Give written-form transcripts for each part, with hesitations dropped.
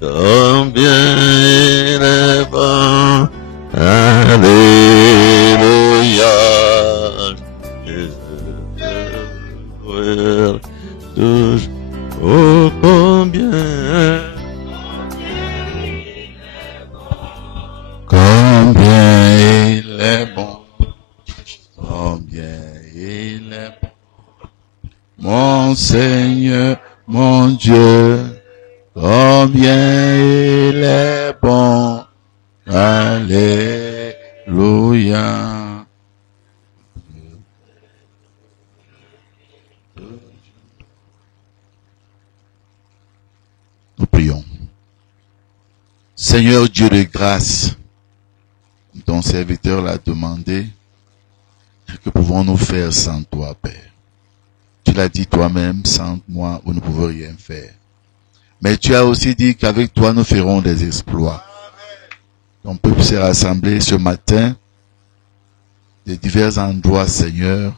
Combien il est bon, Alléluia. Oh, combien il est bon, combien il est bon, mon Seigneur, mon Dieu, combien il est bon, Alléluia. Nous prions. Seigneur Dieu de grâce, ton serviteur l'a demandé, que pouvons-nous faire sans toi, Père? Tu l'as dit toi-même, sans moi, vous ne pouvez rien faire. Mais tu as aussi dit qu'avec toi, nous ferons des exploits. Ton peuple s'est rassemblé ce matin de divers endroits, Seigneur,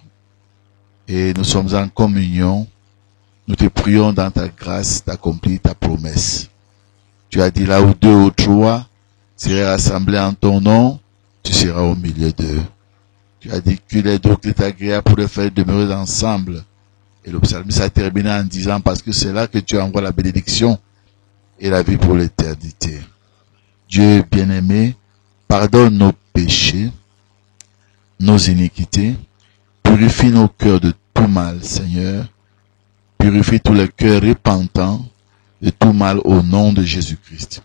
et nous sommes en communion. Nous te prions dans ta grâce d'accomplir ta promesse. Tu as dit là où 2 ou 3 seraient rassemblés en ton nom, tu seras au milieu d'eux. Tu as dit qu'il est donc agréable pour les faire demeurer ensemble. Et le psalmiste a terminé en disant, parce que c'est là que tu envoies la bénédiction et la vie pour l'éternité. Dieu bien-aimé, pardonne nos péchés, nos iniquités, purifie nos cœurs de tout mal, Seigneur. Purifie tous les cœurs repentants de tout mal au nom de Jésus-Christ.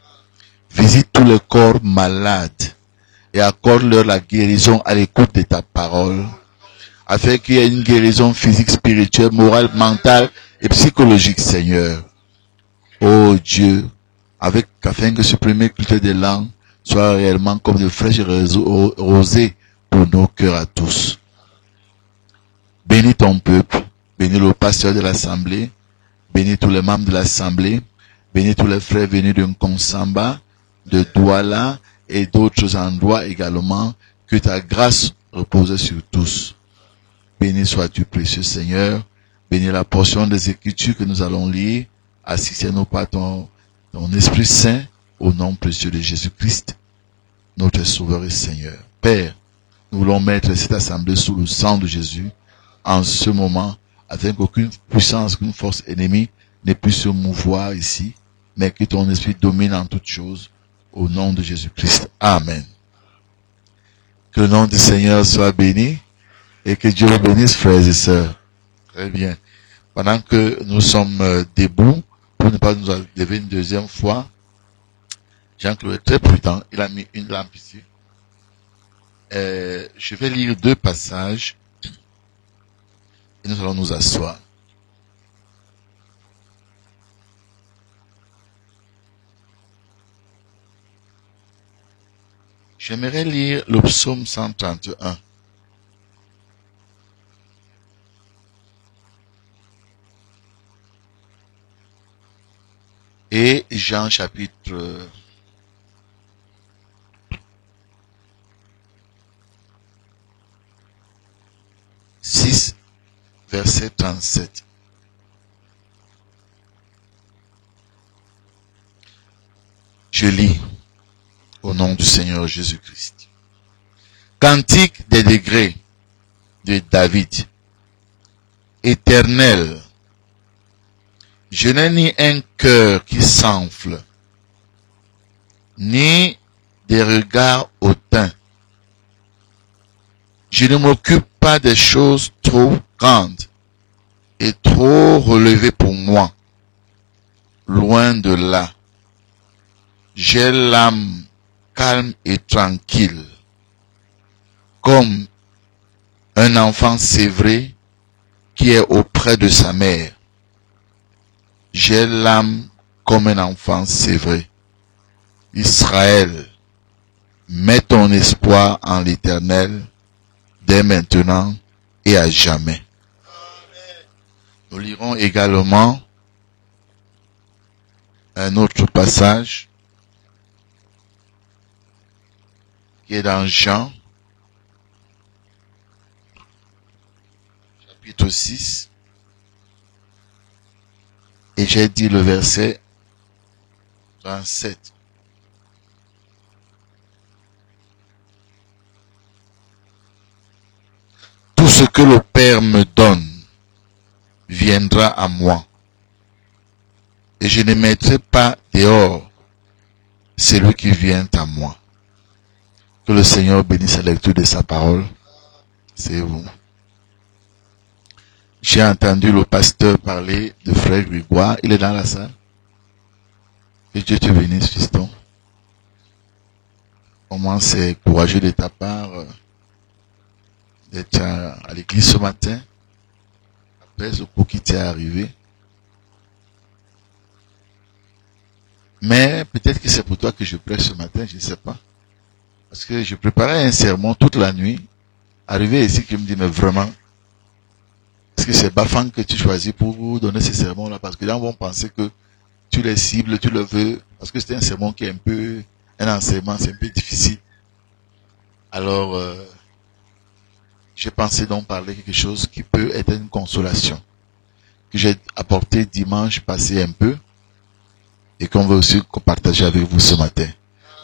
Visite tous les corps malades et accorde-leur la guérison à l'écoute de ta parole, afin qu'il y ait une guérison physique, spirituelle, morale, mentale et psychologique, Seigneur. Oh Dieu, afin que ce premier culte des langues soit réellement comme de fraîches rosées pour nos cœurs à tous. Bénis ton peuple, bénis le pasteur de l'assemblée, bénis tous les membres de l'assemblée, bénis tous les frères venus de Nkonsamba, de Douala et d'autres endroits également, que ta grâce repose sur tous. Béni sois-tu, précieux Seigneur. Bénis la portion des Écritures que nous allons lire. Assistez-nous par ton Esprit Saint, au nom précieux de Jésus-Christ, notre Sauveur et Seigneur. Père, nous voulons mettre cette assemblée sous le sang de Jésus en ce moment, afin qu'aucune puissance, aucune force ennemie n'ait pu se mouvoir ici, mais que ton Esprit domine en toutes choses, au nom de Jésus-Christ. Amen. Que le nom du Seigneur soit béni. Et que Dieu vous bénisse, frères et sœurs. Très bien. Pendant que nous sommes debout, pour ne pas nous lever une deuxième fois, Jean-Claude est très prudent. Il a mis une lampe ici. Je vais lire 2 passages. Et nous allons nous asseoir. J'aimerais lire le psaume 131. Et Jean chapitre 6, verset 37. Je lis au nom du Seigneur Jésus-Christ. Cantique des degrés de David. Éternel, je n'ai ni un cœur qui s'enfle, ni des regards hautains. Je ne m'occupe pas des choses trop grandes et trop relevées pour moi. Loin de là. J'ai l'âme calme et tranquille, comme un enfant sévré qui est auprès de sa mère. J'ai l'âme comme un enfant sévré. Israël, mets ton espoir en l'Éternel, dès maintenant et à jamais. Nous lirons également un autre passage qui est dans Jean, chapitre 6, et j'ai dit le verset 37. Tout ce que le Père me donne viendra à moi. Et je ne mettrai pas dehors celui qui vient à moi. Que le Seigneur bénisse la lecture de sa parole. C'est vous. J'ai entendu le pasteur parler de frère Grégoire. Il est dans la salle. Que Dieu te bénisse, fiston. Au moins, c'est courageux de ta part d'être à l'église ce matin. Après ce coup qui t'est arrivé. Mais peut-être que c'est pour toi que je prêche ce matin, je ne sais pas. Parce que je préparais un sermon toute la nuit. Arrivé ici, qui me dit, mais vraiment, est-ce que c'est Bafang que tu choisis pour donner ce sermon-là? Parce que les gens vont penser que tu les cibles, tu le veux. Parce que c'est un sermon qui est un peu, un enseignement, c'est un peu difficile. Alors, j'ai pensé donc parler quelque chose qui peut être une consolation. Que j'ai apporté dimanche passé un peu. Et qu'on veut aussi partager avec vous ce matin.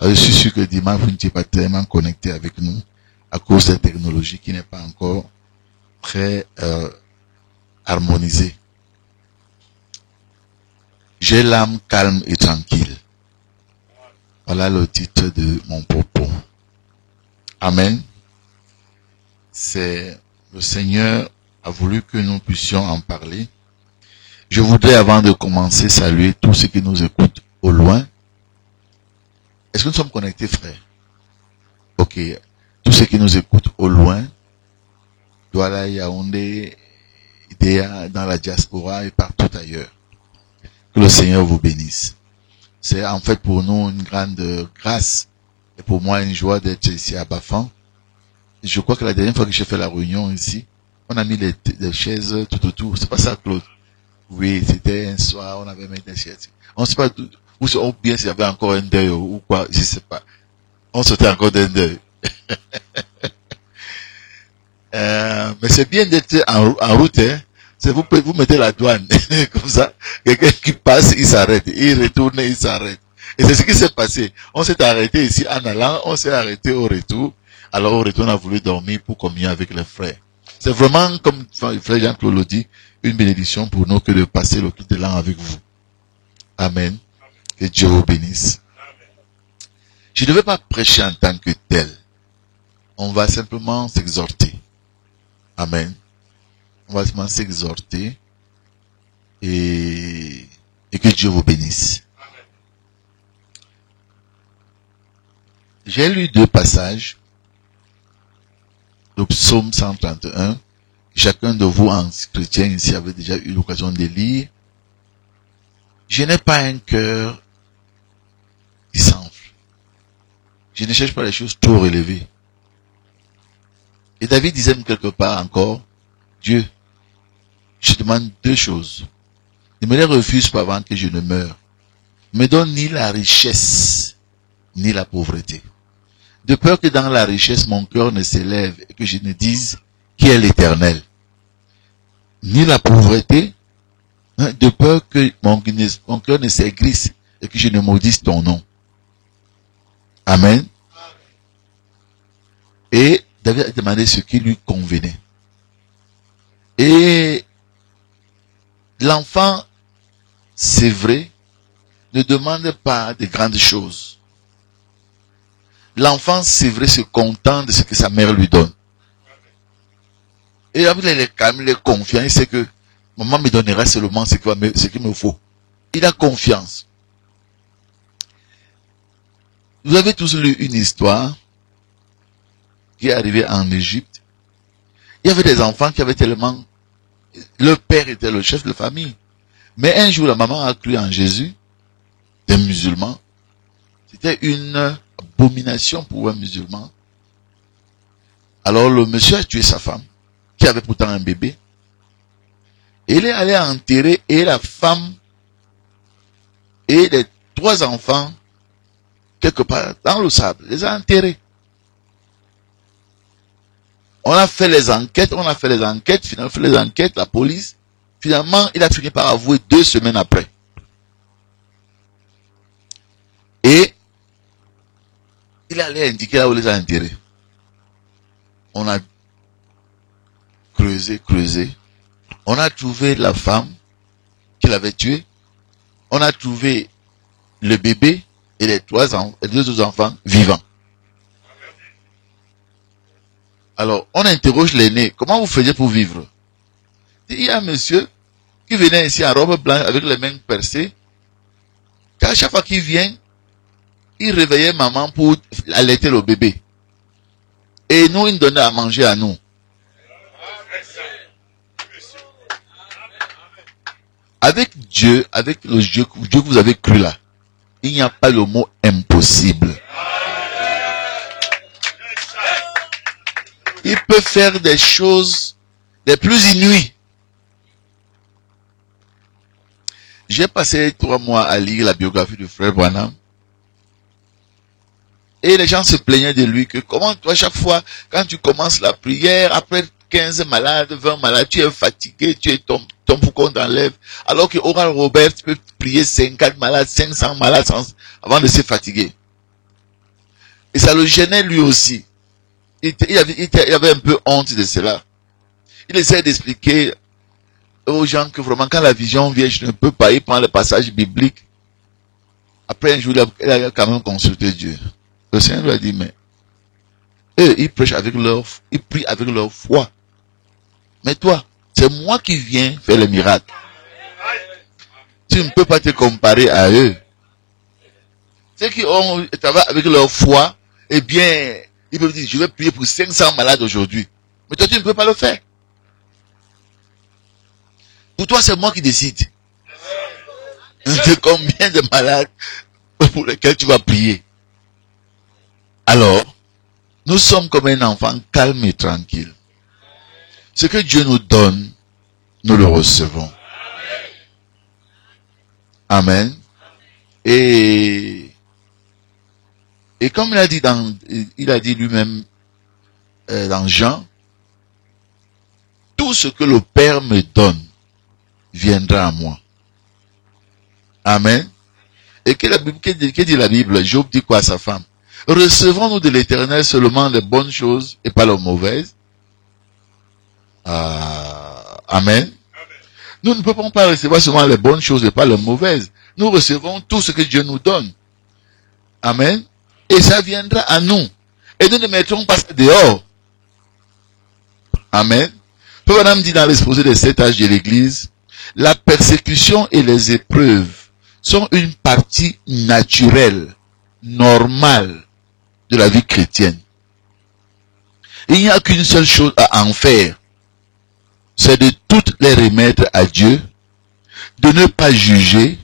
Alors, je suis sûr que dimanche, vous n'étiez pas tellement connecté avec nous à cause de la technologie qui n'est pas encore très harmonisée. J'ai l'âme calme et tranquille. Voilà le titre de mon propos. Amen. C'est le Seigneur a voulu que nous puissions en parler. Je voudrais, avant de commencer, saluer tous ceux qui nous écoutent au loin. Est-ce que nous sommes connectés, frères? Ok. Tous ceux qui nous écoutent au loin, Douala, Yaoundé, Idéa, dans la diaspora et partout ailleurs. Que le Seigneur vous bénisse. C'est en fait pour nous une grande grâce et pour moi une joie d'être ici à Bafang. Je crois que la dernière fois que j'ai fait la réunion ici, on a mis les chaises tout autour. C'est pas ça, Claude? Oui, c'était un soir, on avait mis des chaises. On ne sait pas ou bien s'il y avait encore un deuil ou quoi, je ne sais pas. On sautait encore d'un deuil. Mais c'est bien d'être en route, hein. Vous mettez la douane, comme ça. Quelqu'un qui passe, il s'arrête. Il retourne, il s'arrête. Et c'est ce qui s'est passé. On s'est arrêté ici en allant, on s'est arrêté au retour. Alors au retour, on a voulu dormir pour communier avec les frères. C'est vraiment, comme le frère Jean-Claude le dit, une bénédiction pour nous que de passer le culte de l'an avec vous. Amen. Que Dieu vous bénisse. Je ne vais pas prêcher en tant que tel. On va simplement s'exhorter. Amen. On va simplement s'exhorter et que Dieu vous bénisse. J'ai lu deux passages. Le psaume 131. Chacun de vous, en chrétien ici, avait déjà eu l'occasion de lire. Je n'ai pas un cœur qui s'enfle. Je ne cherche pas les choses trop élevées. Et David disait quelque part encore, Dieu, je demande deux choses. Ne me les refuse pas avant que je ne meure. Ne me donne ni la richesse, ni la pauvreté. De peur que dans la richesse, mon cœur ne s'élève et que je ne dise qui est l'Éternel. Ni la pauvreté, de peur que mon cœur ne s'aigrisse et que je ne maudisse ton nom. Amen. Et David a demandé ce qui lui convenait. Et l'enfant, c'est vrai, ne demande pas de grandes choses. L'enfant, c'est vrai, se contente de ce que sa mère lui donne. Et il est calme, il est confiant, il sait que maman me donnera seulement ce qu'il me faut. Il a confiance. Vous avez tous lu une histoire qui est arrivée en Égypte. Il y avait des enfants qui avaient tellement... Le père était le chef de famille. Mais un jour, la maman a cru en Jésus, des musulmans. C'était une abomination pour un musulman. Alors le monsieur a tué sa femme, qui avait pourtant un bébé. Et il est allé enterrer, et la femme et les 3 enfants, quelque part dans le sable, les a enterrés. On a fait les enquêtes, finalement, la police. Finalement, il a fini par avouer 2 semaines après. est allé indiquer là où les a enterrés. On a creusé. On a trouvé la femme qu'il avait tuée. On a trouvé le bébé et les deux autres enfants vivants. Alors, on interroge l'aîné. Comment vous faisiez pour vivre? Il y a un monsieur qui venait ici en robe blanche avec les mains percées. Car chaque fois qu'il vient, il réveillait maman pour allaiter le bébé. Et nous, il donnait à manger à nous. Avec Dieu, avec le Dieu que vous avez cru là, il n'y a pas le mot impossible. Il peut faire des choses les plus inouïes. J'ai passé 3 mois à lire la biographie de Frère Branham. Et les gens se plaignaient de lui que comment toi chaque fois quand tu commences la prière, après 15 malades, 20 malades, tu es fatigué, tu es ton foucon t'enlève. Alors que Oral Robert peut prier 50 malades, 500 malades avant de se fatiguer. Et ça le gênait lui aussi. Il avait un peu honte de cela. Il essaie d'expliquer aux gens que vraiment quand la vision vient, je ne peux pas, il prend le passage biblique. Après un jour, il a quand même consulté Dieu. Le Seigneur lui a dit, mais eux, ils prient avec leur foi. Mais toi, c'est moi qui viens faire les miracles. Tu ne peux pas te comparer à eux. Ceux qui ont travaillé avec leur foi, eh bien, ils peuvent dire, je vais prier pour 500 malades aujourd'hui. Mais toi, tu ne peux pas le faire. Pour toi, c'est moi qui décide. De combien de malades pour lesquels tu vas prier. Alors, nous sommes comme un enfant calme et tranquille. Ce que Dieu nous donne, nous le recevons. Amen. Et comme il a dit lui-même dans Jean, tout ce que le Père me donne viendra à moi. Amen. Et que dit la Bible? Job dit quoi à sa femme? Recevons-nous de l'Éternel seulement les bonnes choses et pas les mauvaises? Amen. Nous ne pouvons pas recevoir seulement les bonnes choses et pas les mauvaises. Nous recevons tout ce que Dieu nous donne. Amen. Et ça viendra à nous. Et nous ne mettrons pas ça dehors. Amen. Frère Branham dit dans l'exposé des 7 âges de l'Église, la persécution et les épreuves sont une partie naturelle, normale de la vie chrétienne. Il n'y a qu'une seule chose à en faire, c'est de toutes les remettre à Dieu, de ne pas juger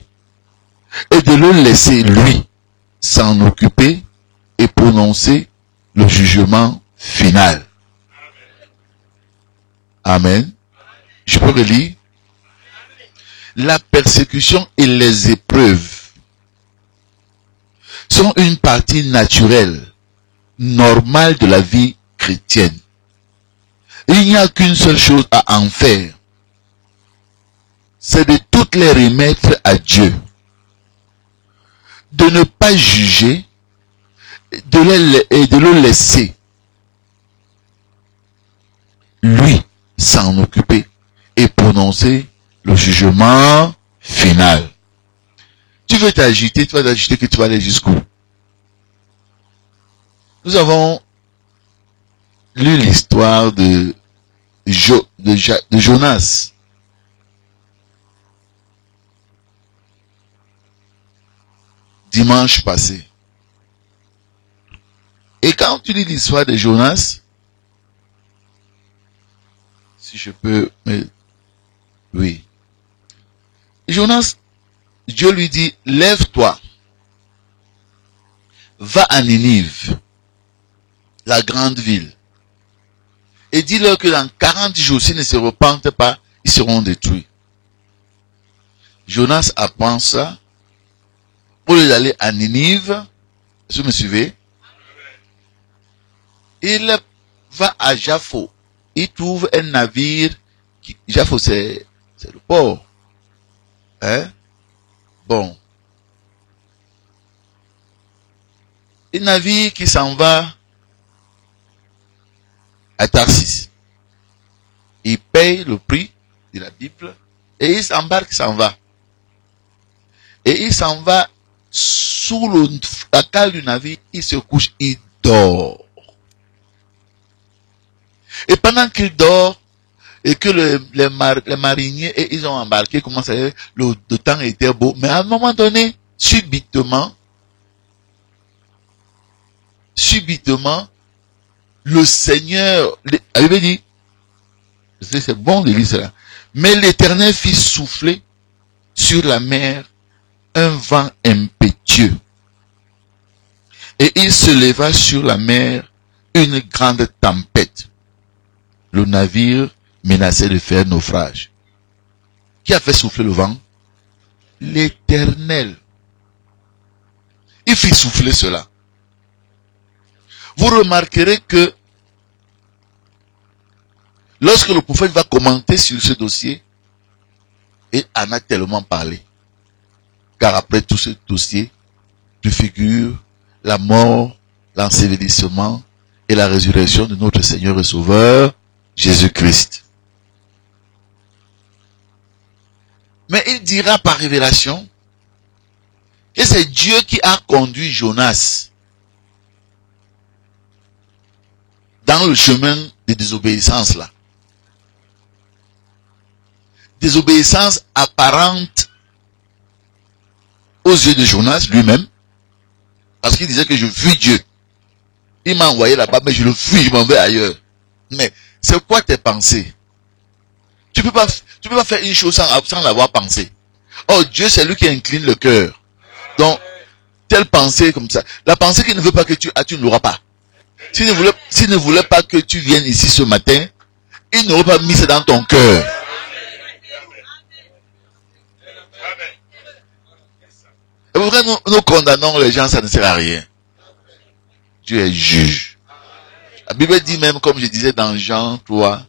et de le laisser lui s'en occuper et prononcer le jugement final. Amen. Je peux relire. La persécution et les épreuves sont une partie naturelle, normale de la vie chrétienne. Il n'y a qu'une seule chose à en faire, c'est de toutes les remettre à Dieu, de ne pas juger et de le laisser lui s'en occuper et prononcer le jugement final. Tu veux t'agiter, tu vas t'agiter que tu vas aller jusqu'où? Nous avons lu l'histoire de Jonas. Dimanche passé. Et quand tu lis l'histoire de Jonas, si je peux, oui. Jonas, Dieu lui dit, lève-toi, va à Ninive, la grande ville, et dis-leur que dans 40 jours, s'ils ne se repentent pas, ils seront détruits. Jonas apprend ça, au lieu d'aller à Ninive, est-ce que vous me suivez? Il va à Jaffo, il trouve un navire, Jaffo c'est le port. Hein? Bon. Un navire qui s'en va à Tarsis. Il paye le prix de la Bible et il s'embarque, s'en va. Et il s'en va sous la cale du navire, il se couche, il dort. Et pendant qu'il dort, et que les mariniers, et ils ont embarqué, comment ça y est, le temps était beau, mais à un moment donné, subitement, le Seigneur, la Bible dit, c'est bon de lire cela, mais l'Éternel fit souffler sur la mer un vent impétueux. Et il se leva sur la mer une grande tempête. Le navire menaçait de faire naufrage. Qui a fait souffler le vent? L'Éternel. Il fit souffler cela. Vous remarquerez que lorsque le prophète va commenter sur ce dossier, il en a tellement parlé. Car après tout ce dossier, figure la mort, l'ensevelissement et la résurrection de notre Seigneur et Sauveur, Jésus-Christ. Mais il dira par révélation que c'est Dieu qui a conduit Jonas dans le chemin de désobéissance là. Désobéissance apparente aux yeux de Jonas lui-même, parce qu'il disait que je fuis Dieu. Il m'a envoyé là-bas, mais je le fuis, je m'en vais ailleurs. Mais c'est quoi tes pensées? Tu peux pas faire une chose sans l'avoir pensé. Oh, Dieu, c'est lui qui incline le cœur. Donc, telle pensée comme ça. La pensée qu'il ne veut pas que tu ne l'auras pas. S'il ne voulait pas que tu viennes ici ce matin, il n'aurait pas mis ça dans ton cœur. Et pourquoi nous condamnons les gens, ça ne sert à rien. Dieu est juge. La Bible dit même, comme je disais dans Jean 3,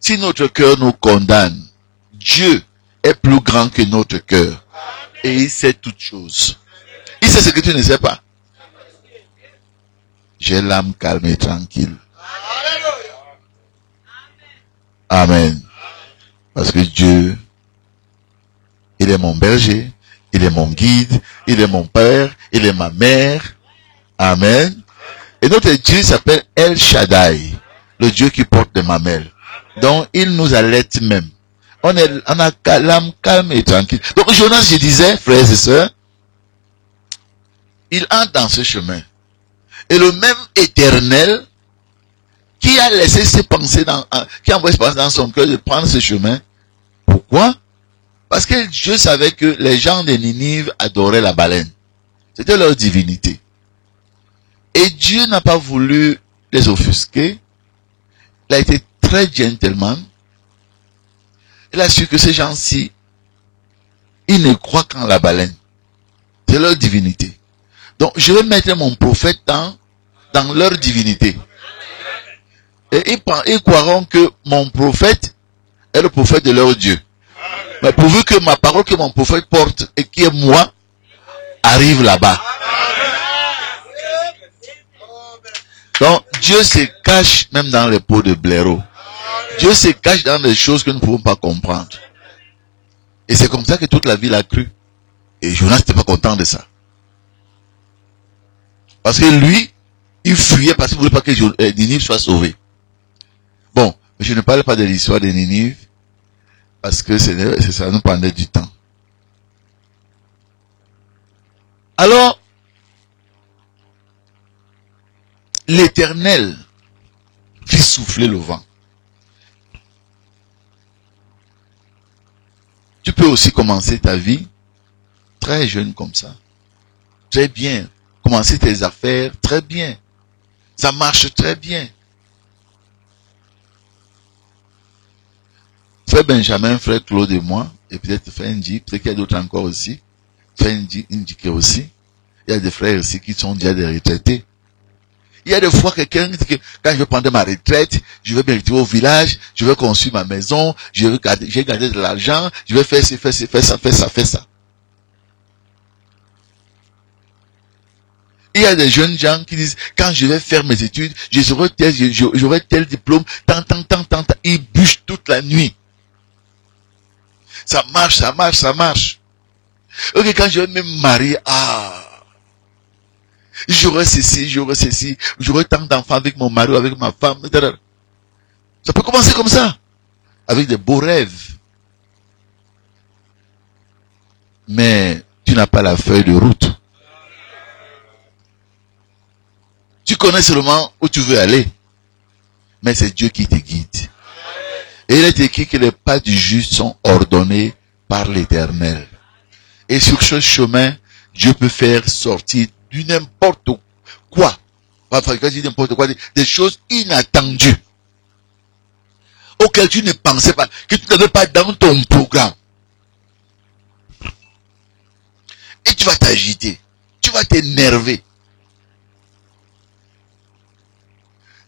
si notre cœur nous condamne, Dieu est plus grand que notre cœur. Et il sait toutes choses. Il sait ce que tu ne sais pas. J'ai l'âme calme et tranquille. Amen. Parce que Dieu, il est mon berger, il est mon guide, il est mon père, il est ma mère. Amen. Et notre Dieu s'appelle El Shaddai, le Dieu qui porte des mamelles. Donc, il nous allaite même. On a l'âme calme et tranquille. Donc, Jonas, je disais, frères et sœurs, il entre dans ce chemin. Et le même Éternel, qui a laissé ses pensées qui a envoyé ses pensées dans son cœur de prendre ce chemin. Pourquoi? Parce que Dieu savait que les gens de Ninive adoraient la baleine. C'était leur divinité. Et Dieu n'a pas voulu les offusquer. Il a été très gentleman. Il a su que ces gens-ci, ils ne croient qu'en la baleine. C'est leur divinité. Donc, je vais mettre mon prophète dans leur divinité. Et ils croiront que mon prophète est le prophète de leur Dieu. Mais pourvu que ma parole que mon prophète porte et qui est moi, arrive là-bas. Donc, Dieu se cache même dans les pots de blaireau. Dieu se cache dans des choses que nous ne pouvons pas comprendre. Et c'est comme ça que toute la ville a cru. Et Jonas n'était pas content de ça. Parce que lui, il fuyait parce qu'il ne voulait pas que Ninive soit sauvé. Bon, mais je ne parle pas de l'histoire de Ninive, parce que ça nous prendrait du temps. Alors, l'Éternel fit souffler le vent. Tu peux aussi commencer ta vie très jeune comme ça. Très bien. Commencer tes affaires très bien. Ça marche très bien. Frère Benjamin, frère Claude et moi, et peut-être frère Ndi, peut-être qu'il y a d'autres encore aussi. Frère Ndike aussi. Il y a des frères aussi qui sont déjà des retraités. Il y a des fois quelqu'un qui dit que quand je vais prendre ma retraite, je vais me retirer au village, je vais construire ma maison, je vais garder de l'argent, je vais faire ça. Il y a des jeunes gens qui disent, quand je vais faire mes études, j'aurai tel diplôme, tant. Ils bûchent toute la nuit. Ça marche. Ok, quand je vais me marier, j'aurai ceci, j'aurai tant d'enfants avec mon mari, avec ma femme, etc. Ça peut commencer comme ça, avec des beaux rêves. Mais tu n'as pas la feuille de route. Tu connais seulement où tu veux aller. Mais c'est Dieu qui te guide. Et il est écrit que les pas du juste sont ordonnés par l'Éternel. Et sur ce chemin, Dieu peut faire sortir du n'importe quoi. Enfin, quand je dis n'importe quoi, des choses inattendues. Auxquelles tu ne pensais pas, que tu n'avais pas dans ton programme. Et tu vas t'agiter. Tu vas t'énerver.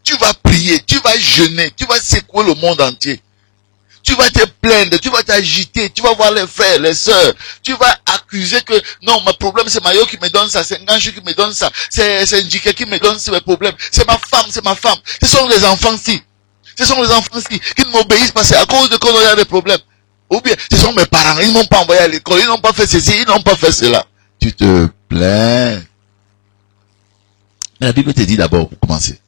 Tu vas prier, tu vas jeûner, tu vas secouer le monde entier. Tu vas te plaindre, tu vas t'agiter, tu vas voir les frères, les sœurs. Tu vas accuser que non, mon problème c'est Mayo qui me donne ça, c'est Nganchu qui me donne ça, c'est Ndjike qui me donne mes problèmes. C'est ma femme. Ce sont les enfants-ci. Ce sont les enfants-ci qui ne m'obéissent pas, c'est à cause de qu'on a des problèmes. Ou bien, ce sont mes parents, ils ne m'ont pas envoyé à l'école, ils n'ont pas fait ceci, ils n'ont pas fait cela. Tu te plains. Mais la Bible te dit d'abord, pour commencer,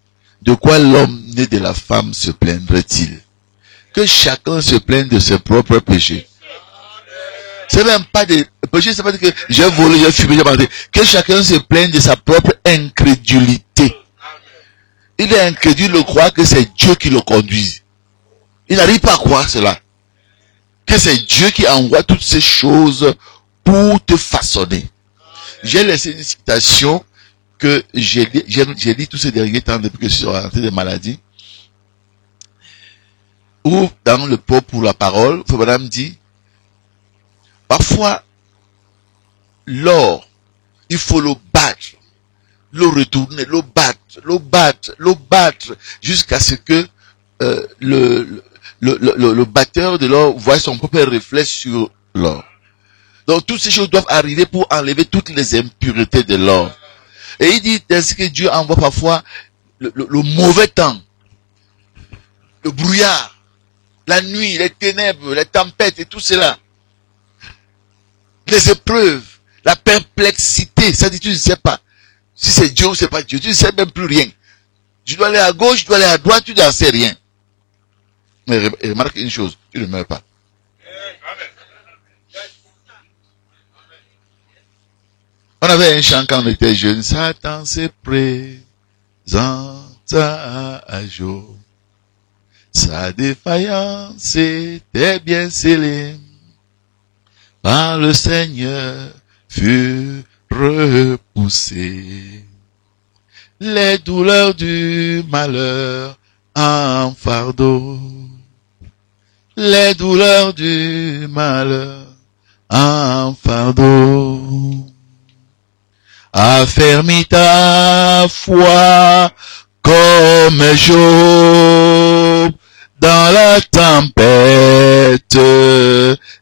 de quoi l'homme né de la femme se plaindrait-il? Que chacun se plaigne de ses propres péchés. C'est même pas des péchés, c'est pas que j'ai volé, j'ai fumé, j'ai mangé. Que chacun se plaigne de sa propre incrédulité. Il est incrédule, il croit que c'est Dieu qui le conduise. Il n'arrive pas à croire cela. Que c'est Dieu qui envoie toutes ces choses pour te façonner. J'ai laissé une citation que j'ai lu tous ces derniers temps depuis que je suis rentré des maladies. Ou dans le pot pour la parole, Madame dit, parfois, l'or, il faut le battre, le retourner, le battre, jusqu'à ce que le batteur de l'or voit son propre reflet sur l'or. Donc toutes ces choses doivent arriver pour enlever toutes les impuretés de l'or. Et il dit ainsi que Dieu envoie parfois le mauvais temps, le brouillard, la nuit, les ténèbres, les tempêtes et tout cela. Les épreuves, la perplexité, ça dit tu ne sais pas si c'est Dieu ou c'est pas Dieu, tu ne sais même plus rien. Tu dois aller à gauche, tu dois aller à droite, tu n'en sais rien. Mais remarque une chose, tu ne meurs pas. On avait un chant quand on était jeune, Satan se présente à jour. Sa défaillance était bien scellée. Par le Seigneur fut repoussé. Les douleurs du malheur en fardeau. Les douleurs du malheur en fardeau. Affermis ta foi comme Job dans la tempête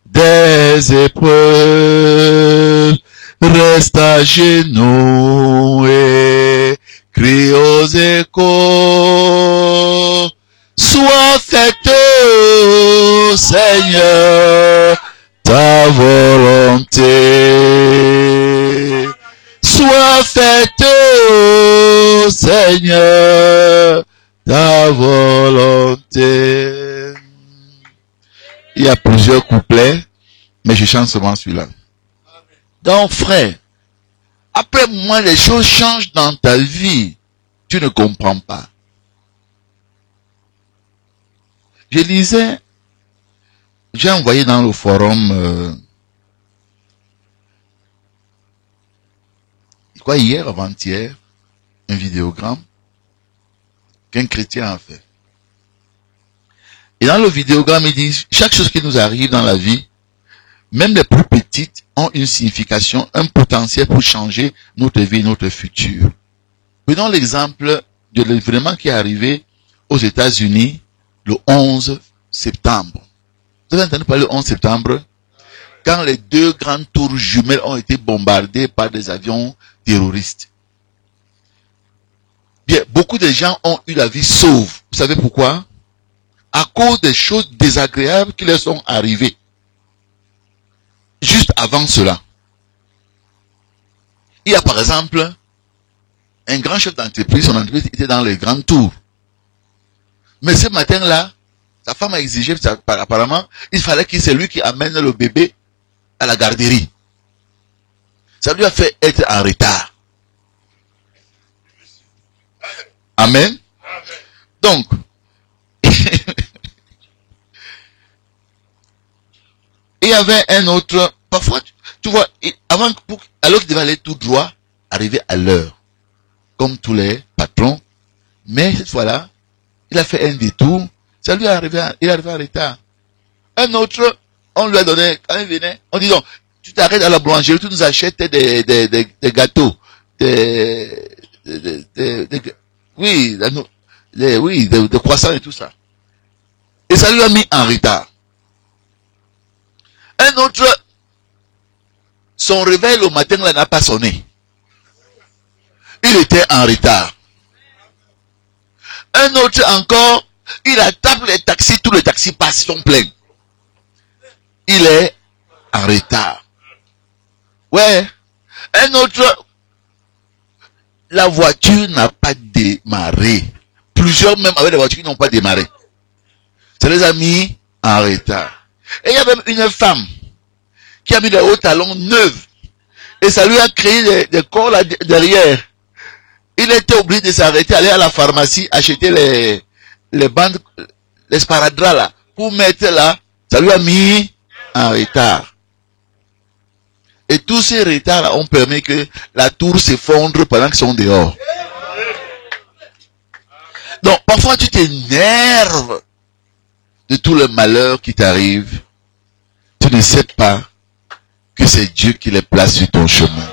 des épreuves. Reste à genoux et crie aux échos. Sois faite, Seigneur, ta volonté. Sois faite, Seigneur, ta volonté. Il y a plusieurs couplets, mais je chante seulement celui-là. Donc, frère, après moi, les choses changent dans ta vie. Tu ne comprends pas. Je lisais, j'ai envoyé dans le forum, hier, avant-hier, un vidéogramme qu'un chrétien a fait. Et dans le vidéogramme, il dit, chaque chose qui nous arrive dans la vie, même les plus petites, ont une signification, un potentiel pour changer notre vie, notre futur. Prenons l'exemple de l'événement qui est arrivé aux États-Unis le 11 septembre. Vous avez entendu parler le 11 septembre? Quand les deux grandes tours jumelles ont été bombardées par des avions terroristes. Bien, beaucoup de gens ont eu la vie sauve. Vous savez pourquoi? À cause des choses désagréables qui leur sont arrivées. Juste avant cela. Il y a par exemple un grand chef d'entreprise, son entreprise était dans les grandes tours. Mais ce matin-là, sa femme a exigé, apparemment, il fallait que c'est lui qui amène le bébé à la garderie. Ça lui a fait être en retard. Amen. Donc, il y avait un autre, parfois, tu vois, alors qu'il devait aller tout droit, arriver à l'heure, comme tous les patrons, mais cette fois-là, il a fait un détour, ça lui est arrivé, il est arrivé en retard. Un autre, on lui a donné, quand il venait, on dit donc, tu t'arrêtes à la boulangerie, tu nous achètes des gâteaux, des croissants et tout ça. Et ça lui a mis en retard. Un autre, son réveil le matin là n'a pas sonné. Il était en retard. Un autre encore, il attrape les taxis, tous les taxis passent, sont pleins. Il est en retard. Ouais. Un autre, la voiture n'a pas démarré. Plusieurs même avec des voitures qui n'ont pas démarré. Ça les a mis en retard. Et il y a même une femme qui a mis des hauts talons neufs. Et ça lui a créé des corps là derrière. Il était obligé de s'arrêter, aller à la pharmacie, acheter les bandes, les sparadraps là, pour mettre là. Ça lui a mis en retard. Et tous ces retards là ont permis que la tour s'effondre pendant qu'ils sont dehors. Donc, parfois tu t'énerves de tout le malheur qui t'arrive. Tu ne sais pas que c'est Dieu qui les place sur ton chemin.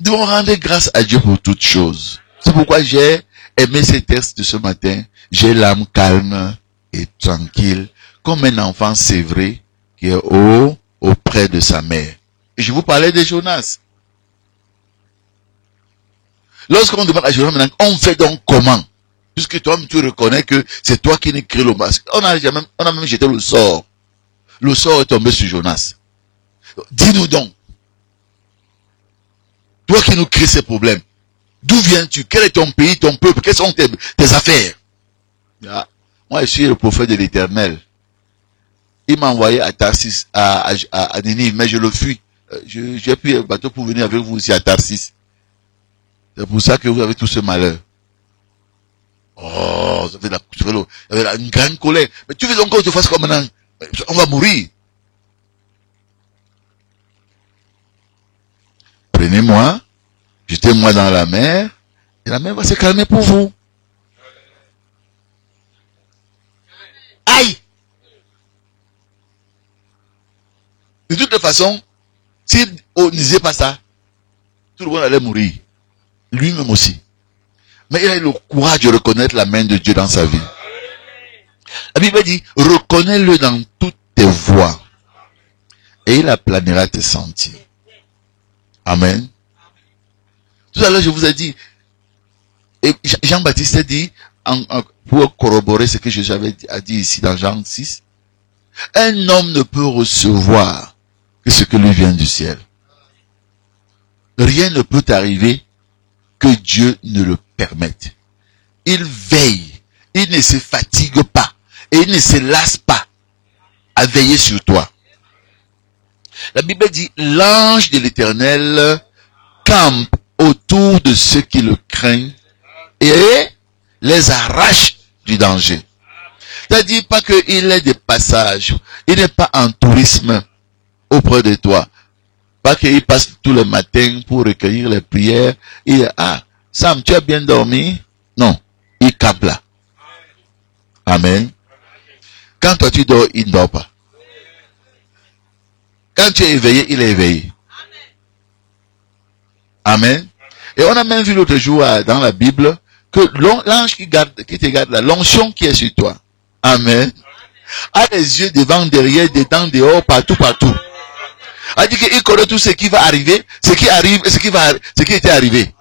Nous devons rendre grâce à Dieu pour toutes choses. C'est pourquoi j'ai aimé ces textes de ce matin. J'ai l'âme calme et tranquille, comme un enfant sévré qui est auprès de sa mère. Et je vous parlais de Jonas. Lorsqu'on demande à Jonas maintenant, on fait donc comment? Puisque toi, tu reconnais que c'est toi qui nous crée le masque. On a même jeté le sort. Le sort est tombé sur Jonas. Dis-nous donc. Toi qui nous crées ces problèmes. D'où viens-tu? Quel est ton pays, ton peuple? Quelles sont tes affaires? Ah, moi, je suis le prophète de l'Éternel. Il m'a envoyé à Tarsis, à Ninive, mais je le fuis. J'ai pris un bateau pour venir avec vous ici à Tarsis. C'est pour ça que vous avez tout ce malheur. Oh, ça fait une grande colère. Mais tu veux encore que je fasse comme maintenant? On va mourir. Prenez-moi, jetez-moi dans la mer, et la mer va se calmer pour vous. Aïe! De toute façon, s'il ne disait pas ça, tout le monde allait mourir. Lui-même aussi. Mais il a eu le courage de reconnaître la main de Dieu dans sa vie. La Bible dit, reconnais-le dans toutes tes voies. Et il aplanera tes sentiers. Amen. Tout à l'heure, je vous ai dit, et Jean-Baptiste a dit, pour corroborer ce que Jésus avait dit ici dans Jean 6, un homme ne peut recevoir que ce que lui vient du ciel. Rien ne peut arriver que Dieu ne le permette. Il veille, il ne se fatigue pas, et il ne se lasse pas à veiller sur toi. La Bible dit, l'ange de l'Éternel campe autour de ceux qui le craignent et les arrache du danger. C'est-à-dire pas qu'il est de passage, il n'est pas en tourisme auprès de toi. Pas qu'il passe tous les matins pour recueillir les prières. Sam, tu as bien dormi? Non, il campe là. Amen. Quand toi tu dors, il ne dort pas. Quand tu es éveillé, il est éveillé. Amen. Et on a même vu l'autre jour dans la Bible que l'ange qui te garde là, l'onction qui est sur toi. Amen. A les yeux devant, derrière, dedans, dehors, partout. A dit qu'il connaît tout ce qui va arriver, ce qui arrive et ce qui était arrivé.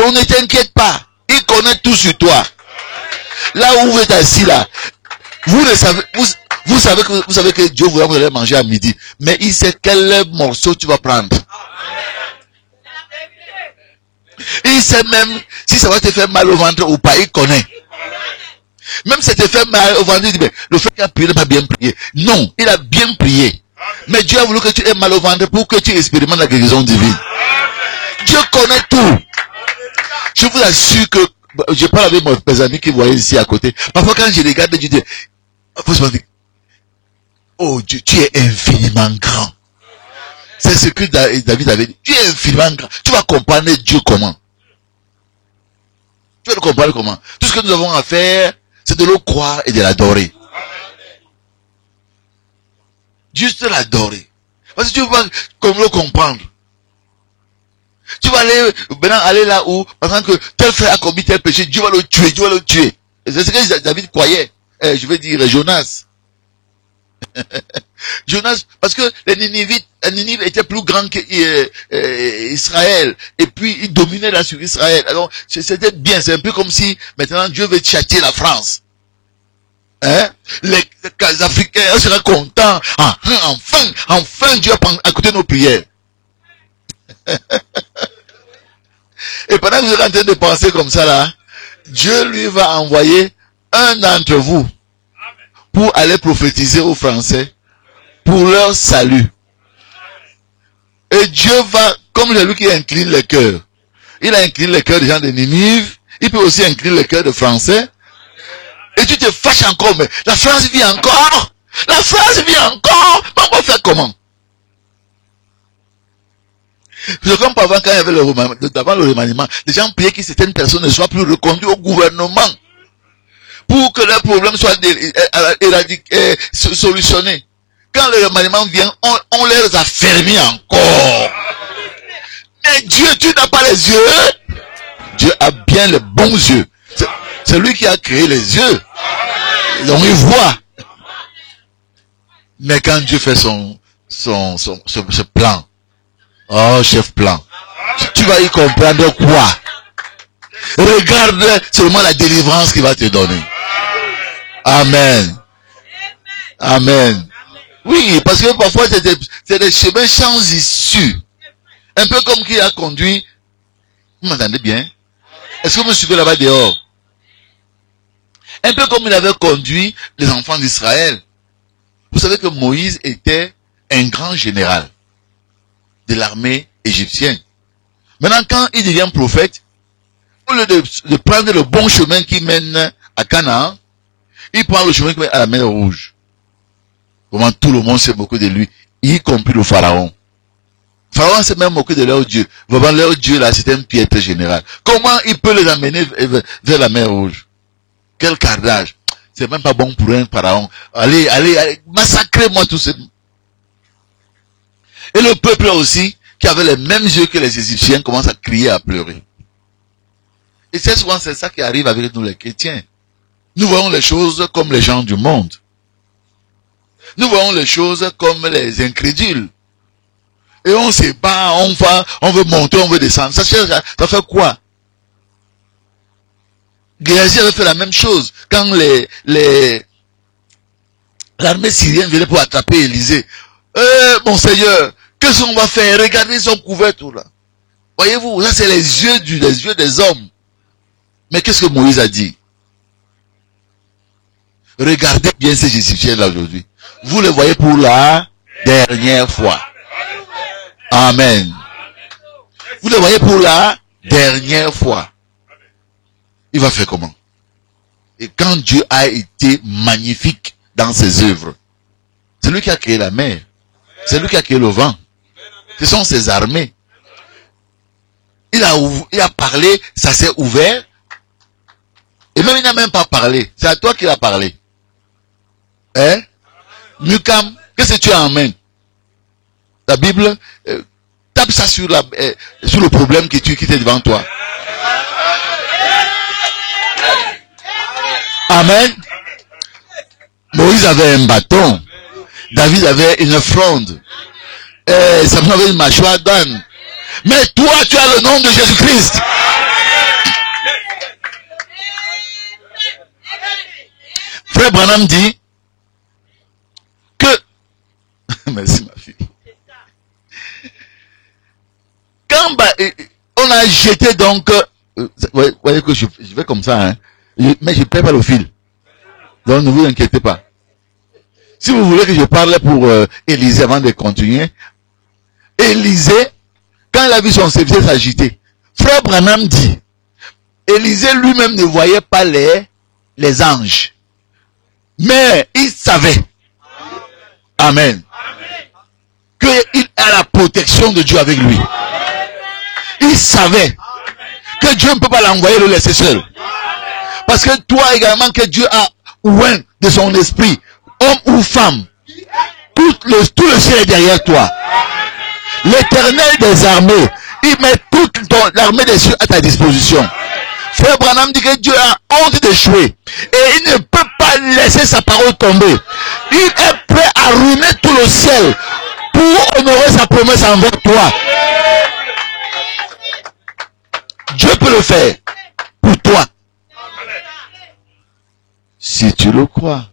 Donc ne t'inquiète pas. Il connaît tout sur toi. Là où vous êtes assis là, vous savez que Dieu voudra que vous allez manger à midi. Mais il sait quel morceau tu vas prendre. Il sait même si ça va te faire mal au ventre ou pas, il connaît. Même si ça te fait mal au ventre, il dit, mais le fait qu'il a prié n'a pas bien prié. Non, il a bien prié. Mais Dieu a voulu que tu aies mal au ventre pour que tu expérimentes la guérison divine. Dieu connaît tout. Je vous assure que je parle avec mes amis qui voyaient ici à côté. Parfois quand je regarde, je dis, oh Dieu, tu es infiniment grand. C'est ce que David avait dit. Tu es infiniment grand. Tu vas comprendre Dieu comment? Tu vas le comprendre comment? Tout ce que nous avons à faire, c'est de le croire et de l'adorer. Juste l'adorer. Parce que tu vas comme le comprendre. Tu vas aller là où, par exemple, que tel frère a commis tel péché, Dieu va le tuer, Dieu va le tuer. C'est ce que David croyait. Je vais dire Jonas. Jonas, parce que les Ninivites étaient plus grands qu'Israël. Et puis, ils dominaient là sur Israël. Alors, c'était bien. C'est un peu comme si, maintenant, Dieu veut châtier la France. Hein? Les Africains seraient contents. Enfin, Dieu a écouté nos prières. Et pendant que vous êtes en train de penser comme ça là, Dieu lui va envoyer un d'entre vous pour aller prophétiser aux Français pour leur salut. Et Dieu va, comme c'est lui qui incline les cœurs, il a incliné les cœurs des gens de Ninive, il peut aussi incliner les cœurs des Français. Et tu te fâches encore, mais la France vit encore. La France vit encore. Mais on va faire comment? C'est comme avant quand il y avait le remaniement, les gens priaient que certaines personnes ne soient plus reconduites au gouvernement pour que leurs problèmes soient éradiqués, solutionnés. Quand le remaniement vient, on les a fermés encore. Mais Dieu, tu n'as pas les yeux. Dieu a bien les bons yeux. C'est lui qui a créé les yeux. Donc il voit. Mais quand Dieu fait ce plan, oh, chef plan, tu vas y comprendre quoi? Regarde seulement la délivrance qu'il va te donner. Amen. Amen. Oui, parce que parfois c'est des chemins sans issue. Un peu comme qui a conduit. Vous m'entendez bien? Est-ce que vous me suivez là-bas dehors? Un peu comme il avait conduit les enfants d'Israël. Vous savez que Moïse était un grand général de l'armée égyptienne. Maintenant, quand il devient prophète, au lieu de prendre le bon chemin qui mène à Canaan, il prend le chemin qui mène à la mer Rouge. Comment tout le monde s'est moqué de lui, y compris le pharaon. Le pharaon s'est même moqué de leur Dieu. Vraiment, leur Dieu là, c'était un piètre général. Comment il peut les amener vers la mer Rouge? Quel cardage. C'est même pas bon pour un pharaon. Allez, massacrez-moi tous ces... Et le peuple aussi, qui avait les mêmes yeux que les Égyptiens, commence à crier, à pleurer. Et c'est souvent ça qui arrive avec nous les chrétiens. Nous voyons les choses comme les gens du monde. Nous voyons les choses comme les incrédules. Et on sait pas, on veut monter, on veut descendre. Ça fait quoi? Géasi avait fait la même chose quand l'armée syrienne venait pour attraper Élisée. Mon Seigneur, qu'est-ce qu'on va faire? Regardez, ils sont couverts tout là. Voyez-vous, ça c'est les yeux des hommes. Mais qu'est-ce que Moïse a dit? Regardez bien ces Égyptiens là aujourd'hui. Vous les voyez pour la dernière fois. Amen. Vous les voyez pour la dernière fois. Il va faire comment? Et quand Dieu a été magnifique dans ses œuvres, c'est lui qui a créé la mer. C'est lui qui a créé le vent. Ce sont ses armées. Il a parlé, ça s'est ouvert. Et même il n'a même pas parlé. C'est à toi qu'il a parlé. Hein? Mukam, qu'est-ce que tu as en main? La Bible, tape ça sur le problème qui est devant toi. Amen. Moïse avait un bâton. David avait une fronde. Samson avait une mâchoire d'âne. Mais toi, tu as le nom de Jésus-Christ. Frère Branham dit que... Merci ma fille. Quand on a jeté donc... Vous voyez que je vais comme ça, hein, mais je ne perds pas le fil. Donc ne vous inquiétez pas. Si vous voulez que je parle pour Élisée avant de continuer, Élisée, quand il a vu son serviteur s'agiter, Frère Branham dit, Élisée lui-même ne voyait pas les anges. Mais il savait. Amen. Qu'il a la protection de Dieu avec lui. Il savait que Dieu ne peut pas l'envoyer le laisser seul. Parce que toi également, que Dieu a oint de son esprit, homme ou femme, tout le ciel est derrière toi. L'Éternel des armées, il met toute l'armée des cieux à ta disposition. Frère Branham dit que Dieu a honte d'échouer. Et il ne peut pas laisser sa parole tomber. Il est prêt à ruiner tout le ciel pour honorer sa promesse envers toi. Dieu peut le faire pour toi. Si tu le crois.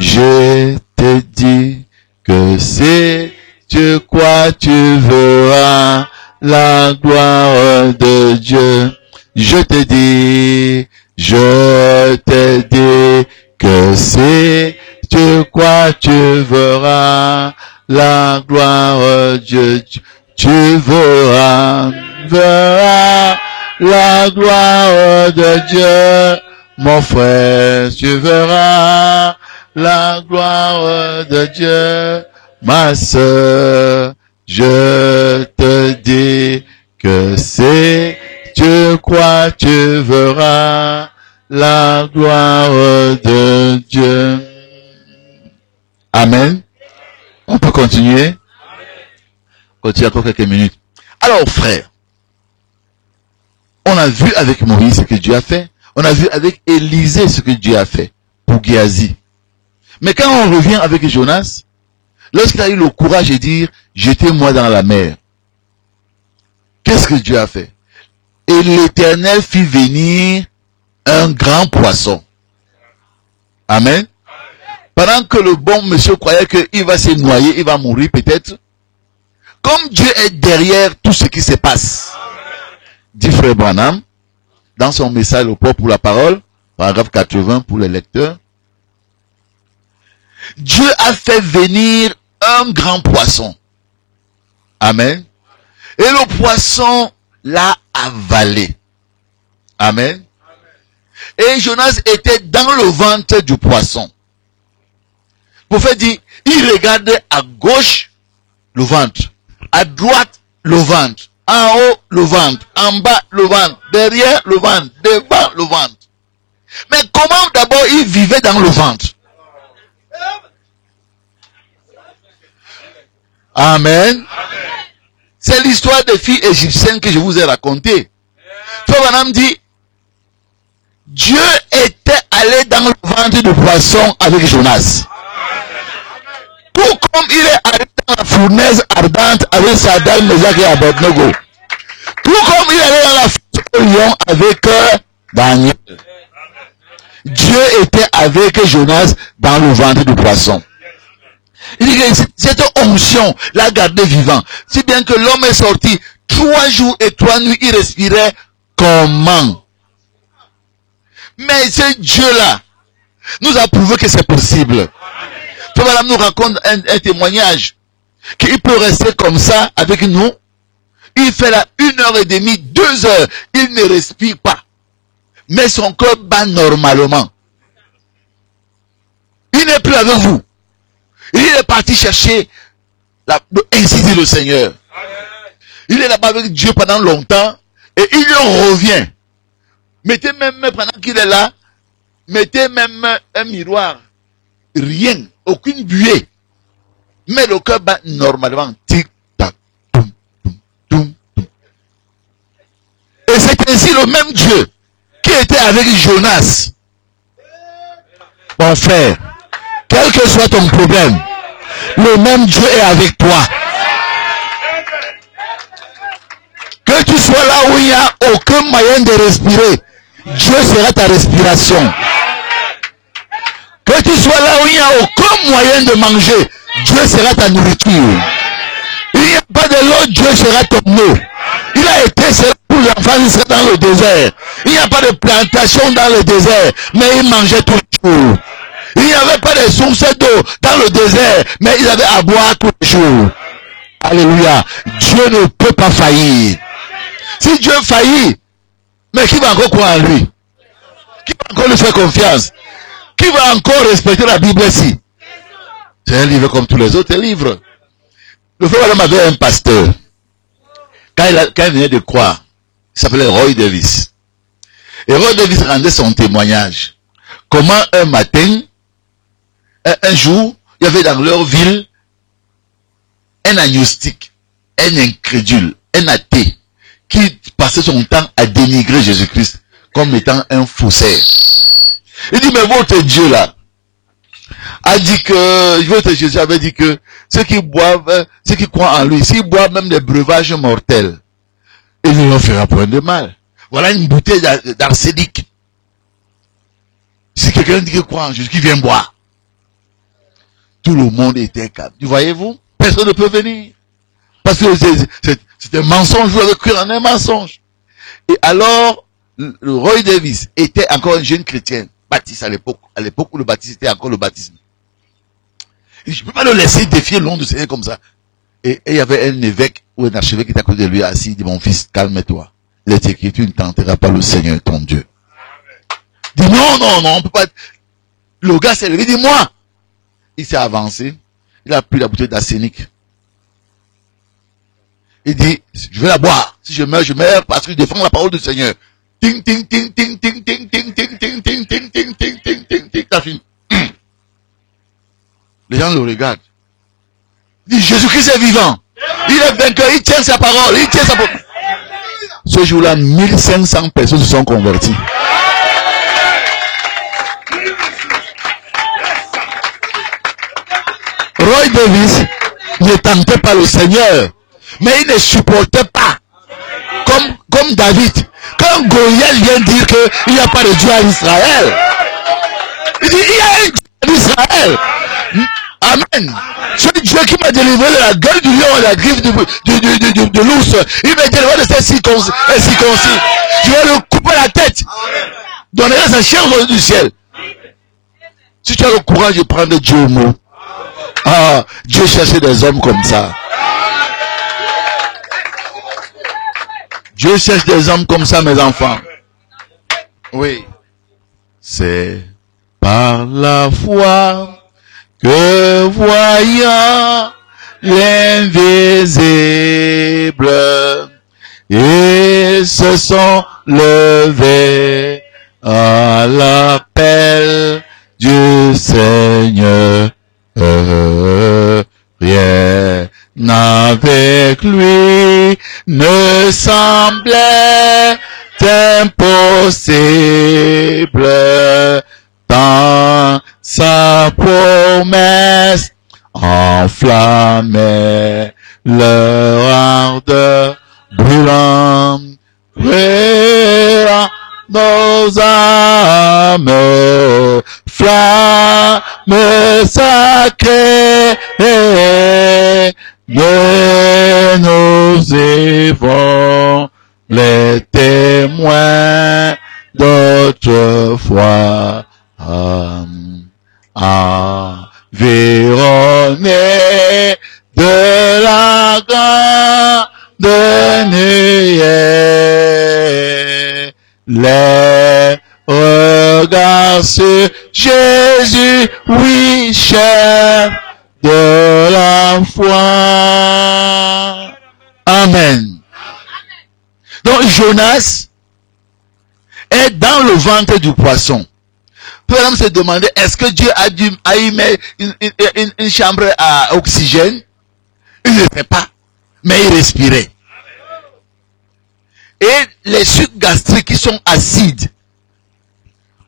Je te dis que si tu crois, tu verras la gloire de Dieu. Je te dis que si tu crois, tu verras la gloire de Dieu. Tu verras la gloire de Dieu. Mon frère, tu verras la gloire de Dieu. Ma sœur, je te dis que si tu crois, tu verras la gloire de Dieu. Amen. On peut continuer. Continuer encore quelques minutes. Alors, frère, on a vu avec Moïse ce que Dieu a fait. On a vu avec Élisée ce que Dieu a fait pour Géasi. Mais quand on revient avec Jonas, lorsqu'il a eu le courage de dire, jetez-moi dans la mer. Qu'est-ce que Dieu a fait? Et l'Éternel fit venir un grand poisson. Amen. Pendant que le bon monsieur croyait qu'il va se noyer, il va mourir peut-être. Comme Dieu est derrière tout ce qui se passe, dit Frère Branham, dans son message au peuple pour la parole, paragraphe 80 pour les lecteurs, Dieu a fait venir un grand poisson. Amen. Et le poisson l'a avalé. Amen. Et Jonas était dans le ventre du poisson. Pour faire dire, il regardait à gauche le ventre, à droite le ventre, en haut le ventre, en bas le ventre, derrière le ventre, devant le ventre. Mais comment d'abord il vivait dans le ventre? Amen. C'est l'histoire des filles égyptiennes que je vous ai racontée. Frère Branham dit, Dieu était allé dans le ventre du poisson avec Jonas. Tout comme il est allé dans la fournaise ardente avec Saddam, Meshach et Abednego. Tout comme il est allé dans la fournaise au lion avec Daniel. Dieu était avec Jonas dans le ventre du poisson. Il dit que cette onction l'a gardé vivant. Si bien que l'homme est sorti 3 jours et 3 nuits, il respirait comment? Mais ce Dieu-là nous a prouvé que c'est possible. Frère nous raconte un témoignage qu'il peut rester comme ça avec nous. Il fait là 1h30, 2 heures. Il ne respire pas. Mais son cœur bat normalement. Il n'est plus avec vous. Il est parti chercher, ainsi dit le Seigneur. Il est là-bas avec Dieu pendant longtemps et il revient. Mettez même, pendant qu'il est là, mettez même un miroir. Rien, aucune buée. Mais le cœur bat normalement. Tic, tac, toum, toum, toum, toum. Et c'est ainsi le même Dieu qui était avec Jonas. Mon frère, quel que soit ton problème, le même Dieu est avec toi. Que tu sois là où il n'y a aucun moyen de respirer, Dieu sera ta respiration. Que tu sois là où il n'y a aucun moyen de manger, Dieu sera ta nourriture. Il n'y a pas de l'eau, Dieu sera ton eau. Il a été seul pour l'enfant, il sera dans le désert. Il n'y a pas de plantation dans le désert, mais il mangeait toujours. Il n'y avait pas de sources d'eau dans le désert, mais il avait à boire tous les jours. Alléluia. Dieu ne peut pas faillir. Si Dieu faillit, mais qui va encore croire en lui? Qui va encore lui faire confiance? Qui va encore respecter la Bible ici? C'est un livre comme tous les autres livres. Le frère Adam avait un pasteur. Quand il venait de croire, il s'appelait Roy Davis. Et Roy Davis rendait son témoignage. Comment un matin, un jour, il y avait dans leur ville un agnostique, un incrédule, un athée, qui passait son temps à dénigrer Jésus-Christ comme étant un faussaire. Il dit, mais votre Dieu là, a dit que, votre Jésus avait dit que ceux qui boivent, ceux qui croient en lui, s'ils boivent même des breuvages mortels, il ne leur fera point de mal. Voilà une bouteille d'arsenic. Si quelqu'un dit qu'il croit en Jésus, qui vient boire. Tout le monde était calme. Voyez-vous? Personne ne peut venir. Parce que c'est un mensonge, vous avez cru en un mensonge. Et alors, le Roy Davis était encore un jeune chrétien, baptiste à l'époque où le baptiste était encore le baptisme. Et je ne peux pas le laisser défier le nom du Seigneur comme ça. Et il y avait un évêque ou un archevêque qui était à côté de lui assis, il dit, mon fils, calme-toi. Il est écrit, tu ne tenteras pas le Seigneur ton Dieu. Il dit, non, on peut pas. Le gars s'est levé, il dit, moi. Il s'est avancé, il a pris la bouteille d'arsenic. Il dit, je vais la boire. Si je meurs parce que je défends la parole du Seigneur. Ting, ting, ting, ting, ting, ting, ting, ting, ting, ting, ting, ting, ting, ting, ting, ting, t'as fini. Les gens le regardent. Il dit, Jésus-Christ est vivant. Il est vainqueur, il tient sa parole, Ce jour-là, 1500 personnes se sont converties. Roy Davis ne tentait pas le Seigneur, mais il ne supportait pas. Comme David. Quand Goliath vient dire qu'il n'y a pas de Dieu en Israël, il dit, il y a un Dieu en Israël. Amen. Ce Dieu qui m'a délivré de la gueule du lion et de la griffe de l'ours, il m'a délivré de ces circoncis. Je vais le couper la tête. Donnerai sa chair au du ciel. Si tu as le courage de prendre Dieu au mot, Dieu cherchait des hommes comme ça. Dieu cherche des hommes comme ça, mes enfants. Oui. C'est par la foi que voyant l'invisible, ils se sont levés à l'appel du Seigneur. Rien avec lui ne semblait impossible, tant sa promesse enflammait leur ardeur brûlante, brûlant nos âmes, flamme sacrée, de nous évons les témoins d'autrefois, environnés de la grande nuée, les regards sur Jésus, oui, chef de la foi. Amen. Donc Jonas est dans le ventre du poisson. Peut même se demander, est-ce que Dieu a y mettre une chambre à oxygène? Il ne le fait pas, mais il respirait. Et les sucs gastriques qui sont acides,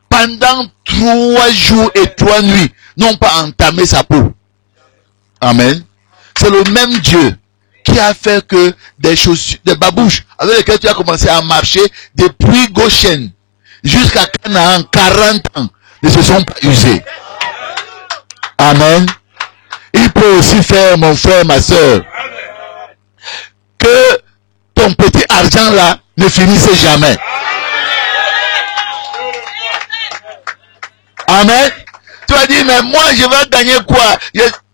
pendant 3 jours et 3 nuits, n'ont pas entamé sa peau. Amen. C'est le même Dieu qui a fait que des chaussures, des babouches avec lesquelles tu as commencé à marcher depuis Goshen jusqu'à Canaan, 40 ans, ne se sont pas usés. Amen. Il peut aussi faire, mon frère, ma soeur, que ton petit argent là ne finisse jamais. Amen. Tu vas dire, mais moi je vais gagner quoi?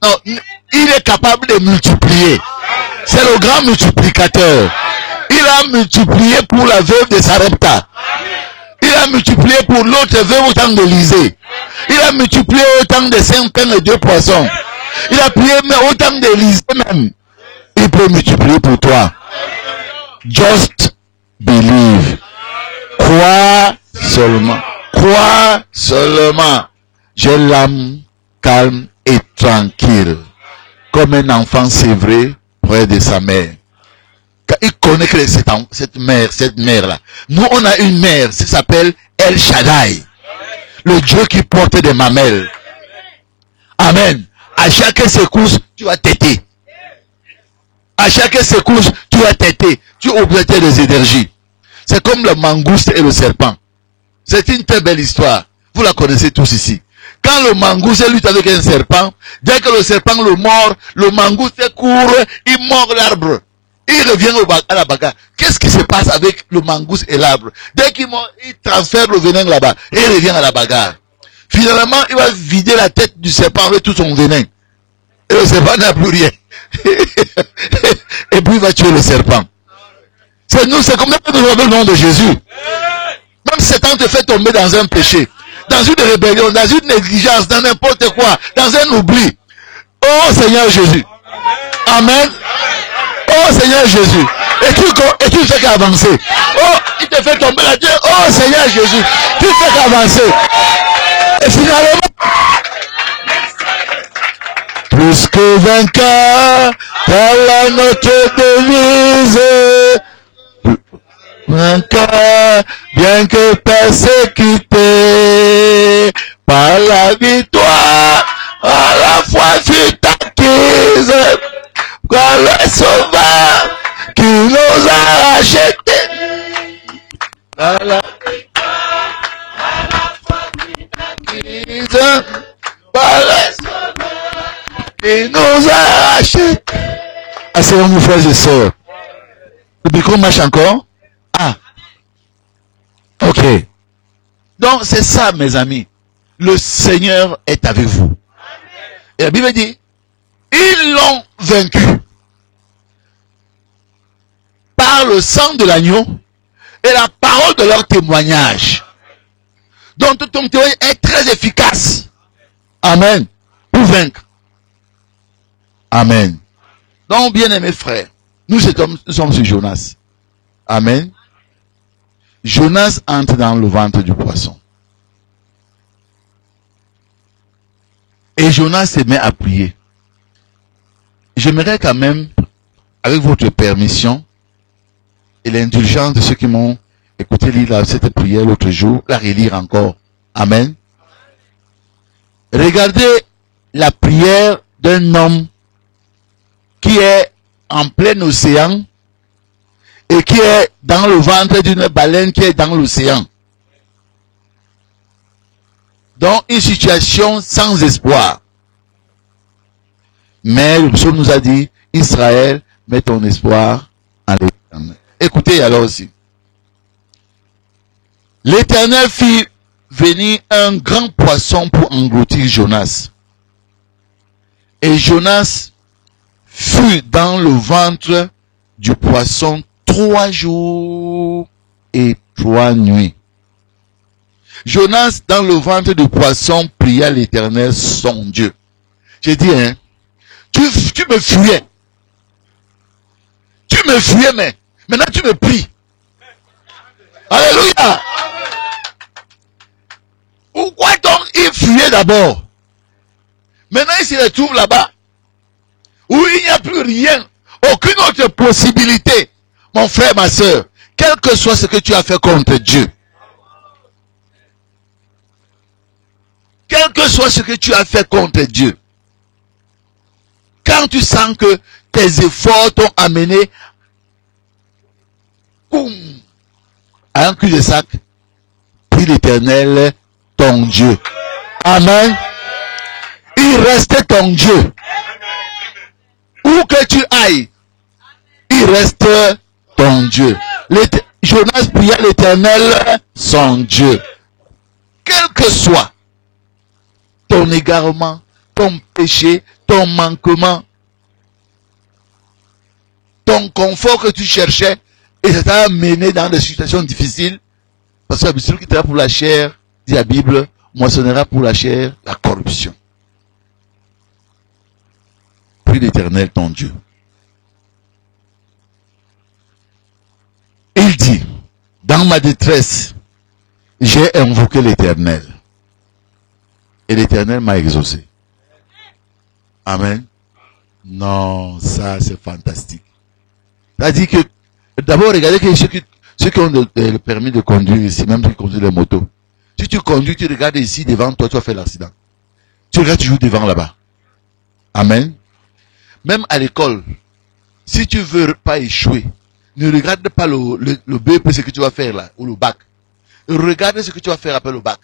Non, il est capable de multiplier. C'est le grand multiplicateur. Il a multiplié pour la veuve de Sarepta. Il a multiplié pour l'autre veuve autant d'Élysée. Il a multiplié autant de 5 pains et 2 poissons. Il a plié autant d'Élysée même. Il peut multiplier pour toi. Just believe. Crois seulement. Crois seulement. J'ai l'âme calme et tranquille. Comme un enfant sévré près de sa mère. Quand il connaît que cette mère-là. Nous, on a une mère, ça s'appelle El Shaddai. Le Dieu qui porte des mamelles. Amen. À chaque secousse, tu vas téter. À chaque secousse, tu vas téter. Tu oublies les énergies. C'est comme le mangouste et le serpent. C'est une très belle histoire. Vous la connaissez tous ici. Quand le mangouste lutte avec un serpent, dès que le serpent le mord, le mangouste court, il mord l'arbre. Il revient à la bagarre. Qu'est-ce qui se passe avec le mangouste et l'arbre? Dès qu'il mord, il transfère le venin là-bas et il revient à la bagarre. Finalement, il va vider la tête du serpent avec tout son venin. Et le serpent n'a plus rien. Et puis il va tuer le serpent. C'est nous, c'est comme ça que nous avons le nom de Jésus. Même si Satan te fait tomber dans un péché, dans une rébellion, dans une négligence, dans n'importe quoi, dans un oubli. Oh Seigneur Jésus. Amen. Oh Seigneur Jésus. Et tu fais qu'avancer. Oh, il te fait tomber là-dessus. Oh Seigneur Jésus. Tu fais qu'avancer. Et finalement, plus que vainqueur, par la notre devise. Vainqueur, bien que persécuté, par la victoire, à la fois fut acquise, par le sauveur qui nous a rachetés. Par la victoire, à la fois fut acquise, par le sauveur qui nous a rachetés. Asseyons-nous, frères et sœurs. Le micro marche encore? Ah. Ok. Donc, c'est ça, mes amis. Le Seigneur est avec vous. Et la Bible dit, ils l'ont vaincu par le sang de l'agneau et la parole de leur témoignage. Donc, ton témoignage est très efficace. Amen. Pour vaincre. Amen. Donc, bien-aimés frères, nous sommes sur Jonas. Amen. Jonas entre dans le ventre du poisson. Et Jonas se met à prier. J'aimerais quand même, avec votre permission et l'indulgence de ceux qui m'ont écouté lire cette prière l'autre jour, la relire encore. Amen. Regardez la prière d'un homme qui est en plein océan et qui est dans le ventre d'une baleine qui est dans l'océan. Donc, une situation sans espoir. Mais le psaume nous a dit, Israël, mets ton espoir en l'Éternel. Écoutez alors aussi. L'Éternel fit venir un grand poisson pour engloutir Jonas. Et Jonas fut dans le ventre du poisson 3 jours et 3 nuits. Jonas, dans le ventre du poisson, pria l'Éternel, son Dieu. J'ai dit, hein, tu me fuyais. Tu me fuyais, mais maintenant tu me pries. Alléluia. Pourquoi donc il fuyait d'abord? Maintenant il se retrouve là-bas, où il n'y a plus rien, aucune autre possibilité. Mon frère, ma soeur, quel que soit ce que tu as fait contre Dieu, quel que soit ce que tu as fait contre Dieu, quand tu sens que tes efforts t'ont amené à un cul-de-sac, prie l'Éternel, ton Dieu. Amen. Il reste ton Dieu. Où que tu ailles, il reste ton Dieu. Jonas pria l'Éternel, son Dieu. Quel que soit ton égarement, ton péché, ton manquement, ton confort que tu cherchais, et ça t'a mené dans des situations difficiles, parce que celui qui travaille pour la chair, dit la Bible, moissonnera pour la chair la corruption. Prie l'Éternel ton Dieu. Il dit, dans ma détresse, j'ai invoqué l'Éternel. Et l'Éternel m'a exaucé. Amen. Non, ça c'est fantastique. C'est-à-dire que, d'abord, regardez que ceux qui ont le permis de conduire ici, même ceux qui conduisent les motos. Si tu conduis, tu regardes ici devant toi, tu vas faire l'accident. Tu regardes toujours devant là-bas. Amen. Même à l'école, si tu veux pas échouer, ne regarde pas le BEP, ce que tu vas faire là, ou le bac. Regarde ce que tu vas faire après le bac.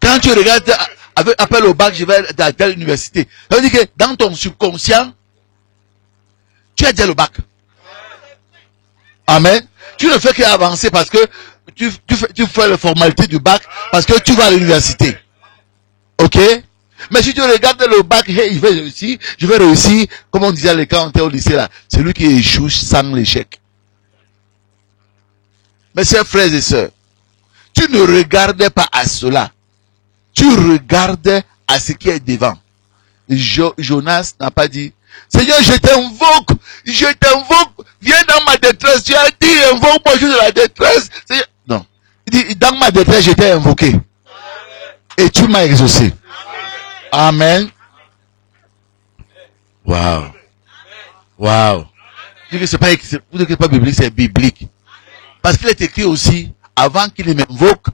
Quand tu regardes après le bac, je vais à telle université. Ça veut dire que dans ton subconscient, tu as déjà le bac. Amen. Tu ne fais qu'avancer parce que tu fais la formalité du bac parce que tu vas à l'université. Ok? Mais si tu regardes le bac, hey, je vais réussir, comme on disait quand on était au lycée là, celui qui échoue sans l'échec. Mes chers frères et sœurs, tu ne regardes pas à cela. Tu regardes à ce qui est devant. Jonas n'a pas dit, Seigneur, je t'invoque, viens dans ma détresse. Tu as dit, invoque-moi, je suis dans la détresse. Seigneur. Non. Il dit, dans ma détresse, je t'ai invoqué. Et tu m'as exaucé. Amen. Waouh. Waouh. Vous dites que c'est pas biblique, c'est biblique. Parce qu'il est écrit aussi, avant qu'il m'invoque,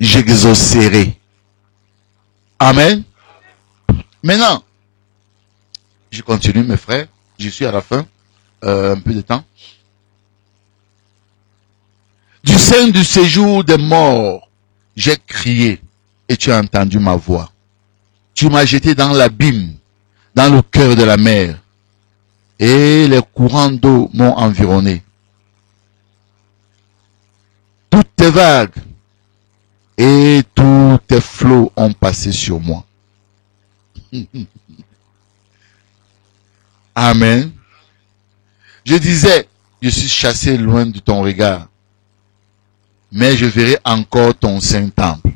j'exaucerai. Amen. Maintenant, je continue mes frères, je suis à la fin, un peu de temps. Du sein du séjour des morts, j'ai crié et tu as entendu ma voix. Tu m'as jeté dans l'abîme, dans le cœur de la mer, et les courants d'eau m'ont environné. Toutes tes vagues et tous tes flots ont passé sur moi. Amen. Je disais, je suis chassé loin de ton regard, mais je verrai encore ton saint temple.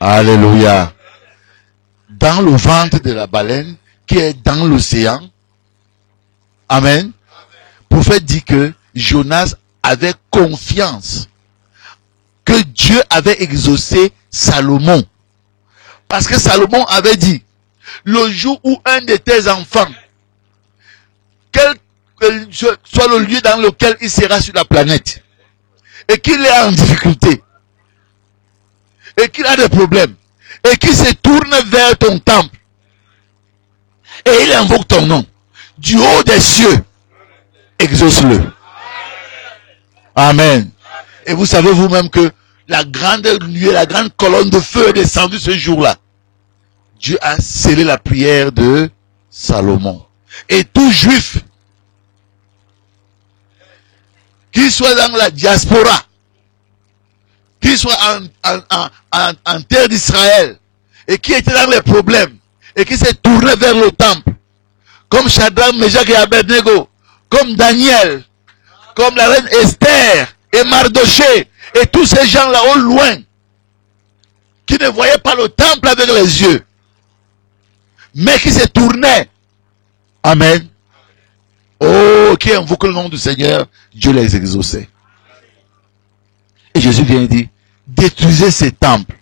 Alléluia. Dans le ventre de la baleine qui est dans l'océan. Amen. Le prophète dit que Jonas avait confiance que Dieu avait exaucé Salomon. Parce que Salomon avait dit, le jour où un de tes enfants, quel que soit le lieu dans lequel il sera sur la planète, et qu'il est en difficulté, et qu'il a des problèmes, et qu'il se tourne vers ton temple, et il invoque ton nom, du haut des cieux, exauce-le. Amen. Et vous savez vous-même que la grande nuée, la grande colonne de feu est descendue ce jour-là. Dieu a scellé la prière de Salomon. Et tout juif, qu'il soit dans la diaspora, qu'il soit en terre d'Israël, et qui était dans les problèmes, et qui s'est tourné vers le temple, comme Shadrach, Meshach et Abednego, comme Daniel, comme la reine Esther et Mardoché, et tous ces gens là au loin, qui ne voyaient pas le temple avec les yeux, mais qui se tournaient. Amen. Oh, qui invoque le nom du Seigneur, Dieu les exauçait. Et Jésus vient dire, détruisez ces temples,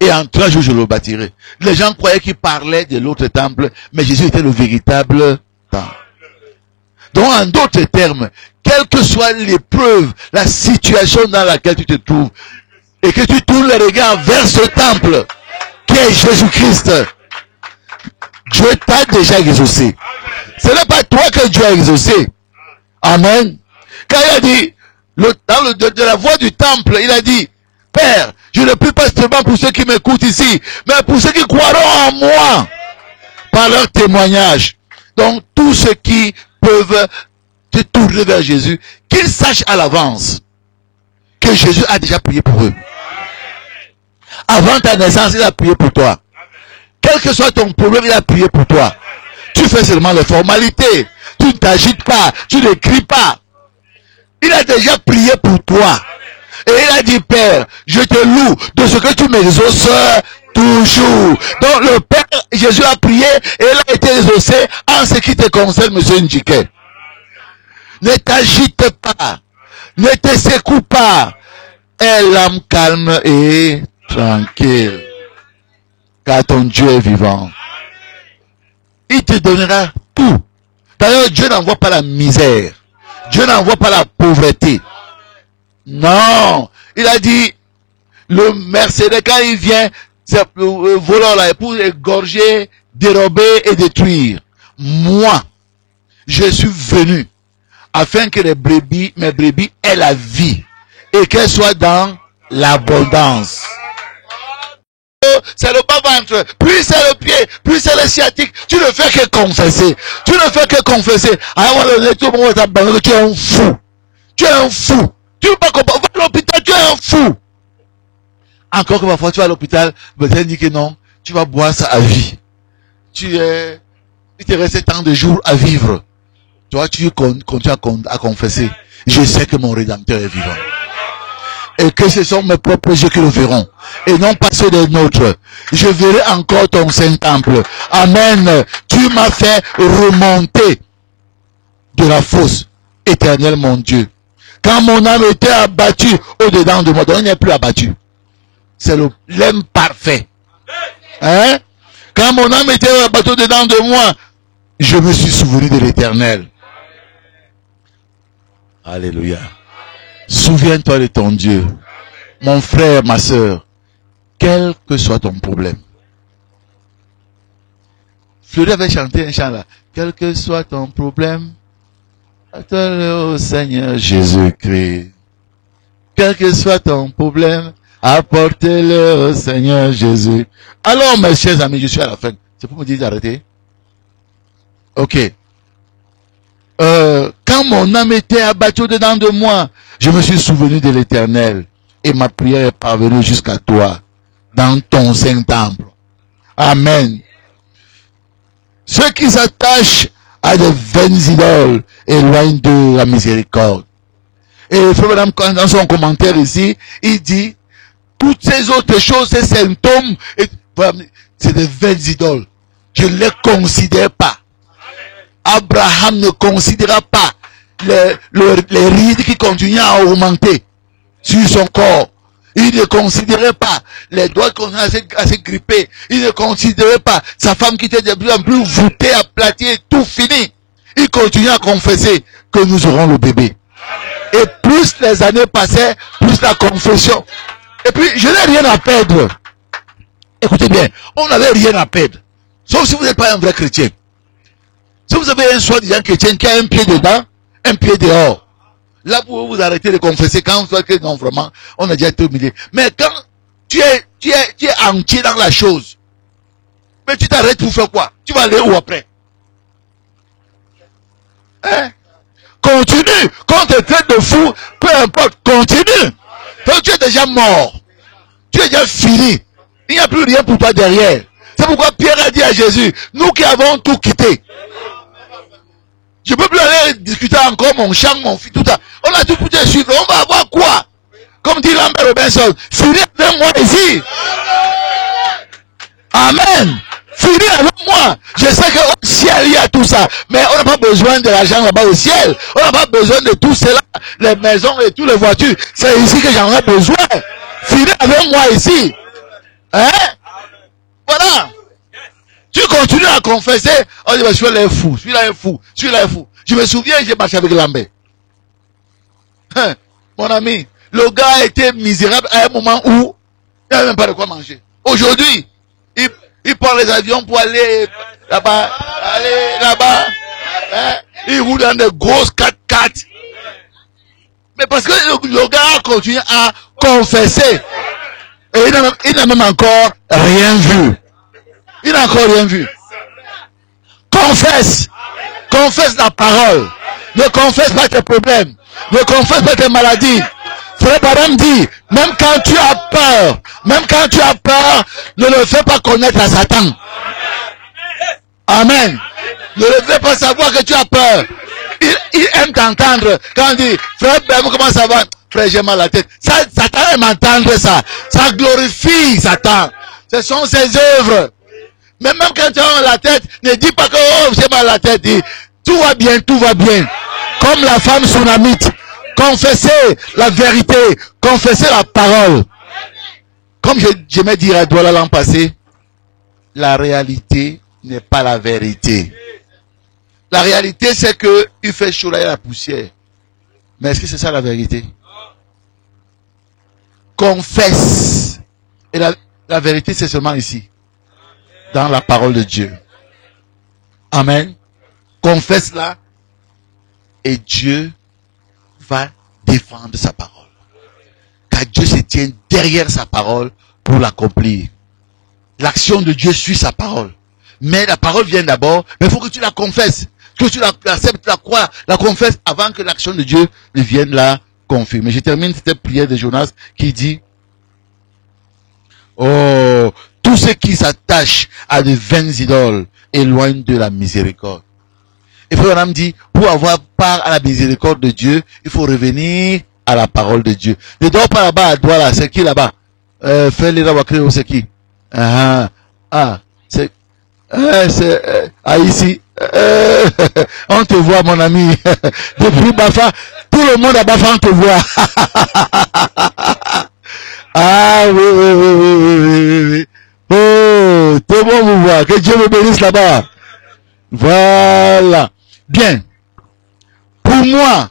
et en 3 jours je le bâtirai. Les gens croyaient qu'il parlait de l'autre temple, mais Jésus était le véritable temple. Donc, en d'autres termes, quelle que soit l'épreuve, la situation dans laquelle tu te trouves, et que tu tournes le regard vers ce temple, qui est Jésus-Christ, Dieu t'a déjà exaucé. Ce n'est pas toi que Dieu a exaucé. Amen. Quand il a dit, de la voix du temple, il a dit, Père, je ne prie pas seulement pour ceux qui m'écoutent ici, mais pour ceux qui croiront en moi par leur témoignage. Donc, tous ceux qui peuvent te tourner vers Jésus, qu'ils sachent à l'avance que Jésus a déjà prié pour eux. Avant ta naissance, il a prié pour toi. Quel que soit ton problème, il a prié pour toi. Tu fais seulement les formalités. Tu ne t'agites pas. Tu ne cries pas. Il a déjà prié pour toi. Et il a dit, Père, je te loue de ce que tu m'exauces toujours. Donc le Père, Jésus a prié et il a été exaucé en ce qui te concerne, monsieur Ndjike. Ne t'agite pas. Ne te secoue pas. Aie l'âme calme et tranquille. Car ton Dieu est vivant. Il te donnera tout. D'ailleurs, Dieu n'envoie pas la misère. Dieu n'envoie pas la pauvreté. Non. Il a dit, le mercenaire, quand il vient, c'est le voleur là, pour égorger, dérober et détruire. Moi, je suis venu afin que les brebis, mes brebis aient la vie et qu'elles soient dans l'abondance. C'est le bas-ventre, puis c'est le pied, puis c'est le sciatique. Tu ne fais que confesser. Tu ne fais que confesser. À un moment donné, tout le monde va t'abandonner. Tu es un fou. Tu es un fou. Tu ne peux pas comprendre. Va à l'hôpital, tu es un fou. Encore que parfois tu vas à l'hôpital, le médecin dit que non, tu vas boire ça à vie. Il te reste tant de jours à vivre. Toi, tu continues à confesser. Je sais que mon Rédempteur est vivant. Et que ce sont mes propres yeux qui le verront. Et non pas ceux des nôtres. Je verrai encore ton Saint-Temple. Amen. Tu m'as fait remonter de la fosse éternelle, mon Dieu. Quand mon âme était abattue au-dedans de moi, donc il n'est plus abattu. C'est l'aime parfait. Hein? Quand mon âme était abattue au-dedans de moi, je me suis souvenu de l'Éternel. Alléluia. Souviens-toi de ton Dieu. Mon frère, ma soeur, quel que soit ton problème. Fleury avait chanté un chant là. Quel que soit ton problème, attends-le au Seigneur Jésus-Christ. Quel que soit ton problème, apportez-le au Seigneur Jésus. Alors, mes chers amis, je suis à la fin. C'est pour me dire d'arrêter? Ok. Quand mon âme était abattue dedans de moi, je me suis souvenu de l'Éternel. Et ma prière est parvenue jusqu'à toi, dans ton Saint-Temple. Amen. Ceux qui s'attachent à de vaines idoles éloignent de la miséricorde. Et frère madame, dans son commentaire ici, il dit, toutes ces autres choses, ces symptômes, c'est des vaines idoles. Je ne les considère pas. Abraham ne considéra pas les rides qui continuaient à augmenter sur son corps. Il ne considérait pas les doigts qui continuaient à se gripper. Il ne considérait pas sa femme qui était de plus en plus voûtée, aplatie, tout fini. Il continuait à confesser que nous aurons le bébé. Et plus les années passaient, plus la confession. Et puis, je n'ai rien à perdre. Écoutez bien, on n'avait rien à perdre. Sauf si vous n'êtes pas un vrai chrétien. Si vous avez un soi-disant chrétien qui a un pied dedans, un pied dehors, là vous vous arrêtez de confesser quand vous savez que non, vraiment, on a déjà été humilié. Mais quand tu es entier dans la chose, mais tu t'arrêtes pour faire quoi? Tu vas aller où après? Hein? Continue. Quand on te traite de fou, peu importe, continue. Donc tu es déjà mort. Tu es déjà fini. Il n'y a plus rien pour toi derrière. C'est pourquoi Pierre a dit à Jésus, nous qui avons tout quitté, je ne peux plus aller discuter encore mon champ, mon fils, tout ça. On a tout pour te suivre. On va avoir quoi? Comme dit Lambert Robinson, finis avec moi ici. Amen. Finis avec moi. Je sais qu'au ciel, il y a tout ça. Mais on n'a pas besoin de l'argent là-bas au ciel. On n'a pas besoin de tout cela. Les maisons et toutes les voitures. C'est ici que j'en ai besoin. Finis avec moi ici. Hein? Voilà. Tu continues à confesser. On dit, celui-là est fou, celui-là est fou, celui-là est fou. Je me souviens, j'ai marché avec Lambert. Hein, mon ami, le gars a été misérable à un moment où il n'avait même pas de quoi manger. Aujourd'hui, il prend les avions pour aller là-bas, Hein, il roule dans de grosses 4x4. Mais parce que le gars a continué à confesser. Et il n'a même encore rien vu. Il n'a encore rien vu. Confesse. Confesse la parole. Ne confesse pas tes problèmes. Ne confesse pas tes maladies. Frère Branham dit, même quand tu as peur, ne le fais pas connaître à Satan. Amen. Ne le fais pas savoir que tu as peur. Il aime t'entendre. Quand on dit, frère Branham, comment ça va? Frère, j'ai mal à la tête. Satan aime entendre ça. Ça glorifie Satan. Ce sont ses œuvres. Mais même quand tu as mal à la tête, ne dis pas que oh, j'ai mal à la tête. Dis, tout va bien, tout va bien. Comme la femme sunamite. Confessez la vérité. Confessez la parole. Comme j'aimais dire à Douala l'an passé, la réalité n'est pas la vérité. La réalité, c'est que il fait chaud là, il y a la poussière. Mais est-ce que c'est ça la vérité? Confesse. Et la vérité, c'est seulement ici. Dans la parole de Dieu. Amen. Confesse-la. Et Dieu va défendre sa parole. Car Dieu se tient derrière sa parole pour l'accomplir. L'action de Dieu suit sa parole. Mais la parole vient d'abord, mais il faut que tu la confesses. Que tu l'acceptes, la crois, la confesses avant que l'action de Dieu ne vienne la confirmer. Je termine cette prière de Jonas qui dit, oh, tous ceux qui s'attachent à de vaines idoles éloignent de la miséricorde. Et Frère Branham dit, pour avoir part à la miséricorde de Dieu, il faut revenir à la parole de Dieu. Ne dors pas là-bas à toi là, c'est qui là-bas? Fais-les là-bas, c'est qui? C'est ici. On te voit, mon ami. Depuis Bafa, tout le monde à Bafa, on te voit. Ah oui. Oh, tout le monde vous voit. Que Dieu me bénisse là-bas. Voilà. Bien. Pour moi,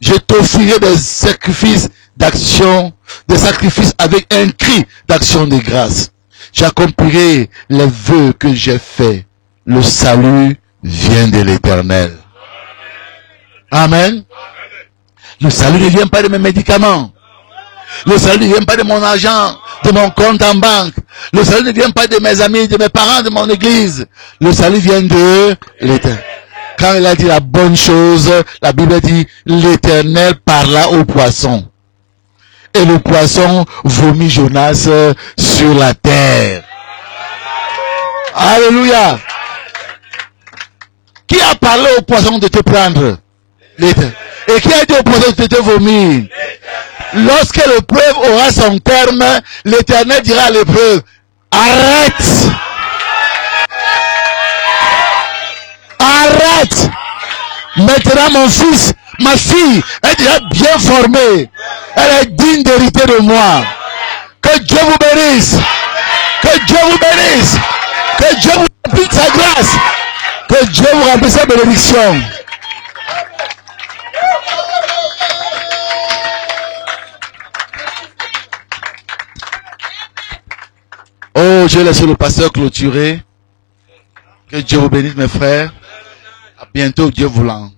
je t'offrirai des sacrifices d'action, des sacrifices avec un cri d'action de grâce. J'accomplirai les vœux que j'ai faits. Le salut vient de l'Éternel. Amen. Le salut ne vient pas de mes médicaments. Le salut ne vient pas de mon argent, de mon compte en banque. Le salut ne vient pas de mes amis, de mes parents, de mon église. Le salut vient de l'Éternel. Quand il a dit la bonne chose, la Bible dit, l'Éternel parla au poisson. Et le poisson vomit Jonas sur la terre. Alléluia. Qui a parlé au poisson de te prendre? L'Éternel. Et qui a dit au poisson de te vomir? Lorsque l'épreuve aura son terme, l'Éternel dira à l'épreuve, arrête! Arrête! Maintenant mon fils, ma fille, elle est déjà bien formée. Elle est digne d'hériter de moi. Que Dieu vous bénisse. Que Dieu vous bénisse. Que Dieu vous remplisse sa grâce. Que Dieu vous remplisse sa bénédiction. Oh, je laisse le pasteur clôturer. Que Dieu vous bénisse, mes frères. À bientôt, Dieu voulant.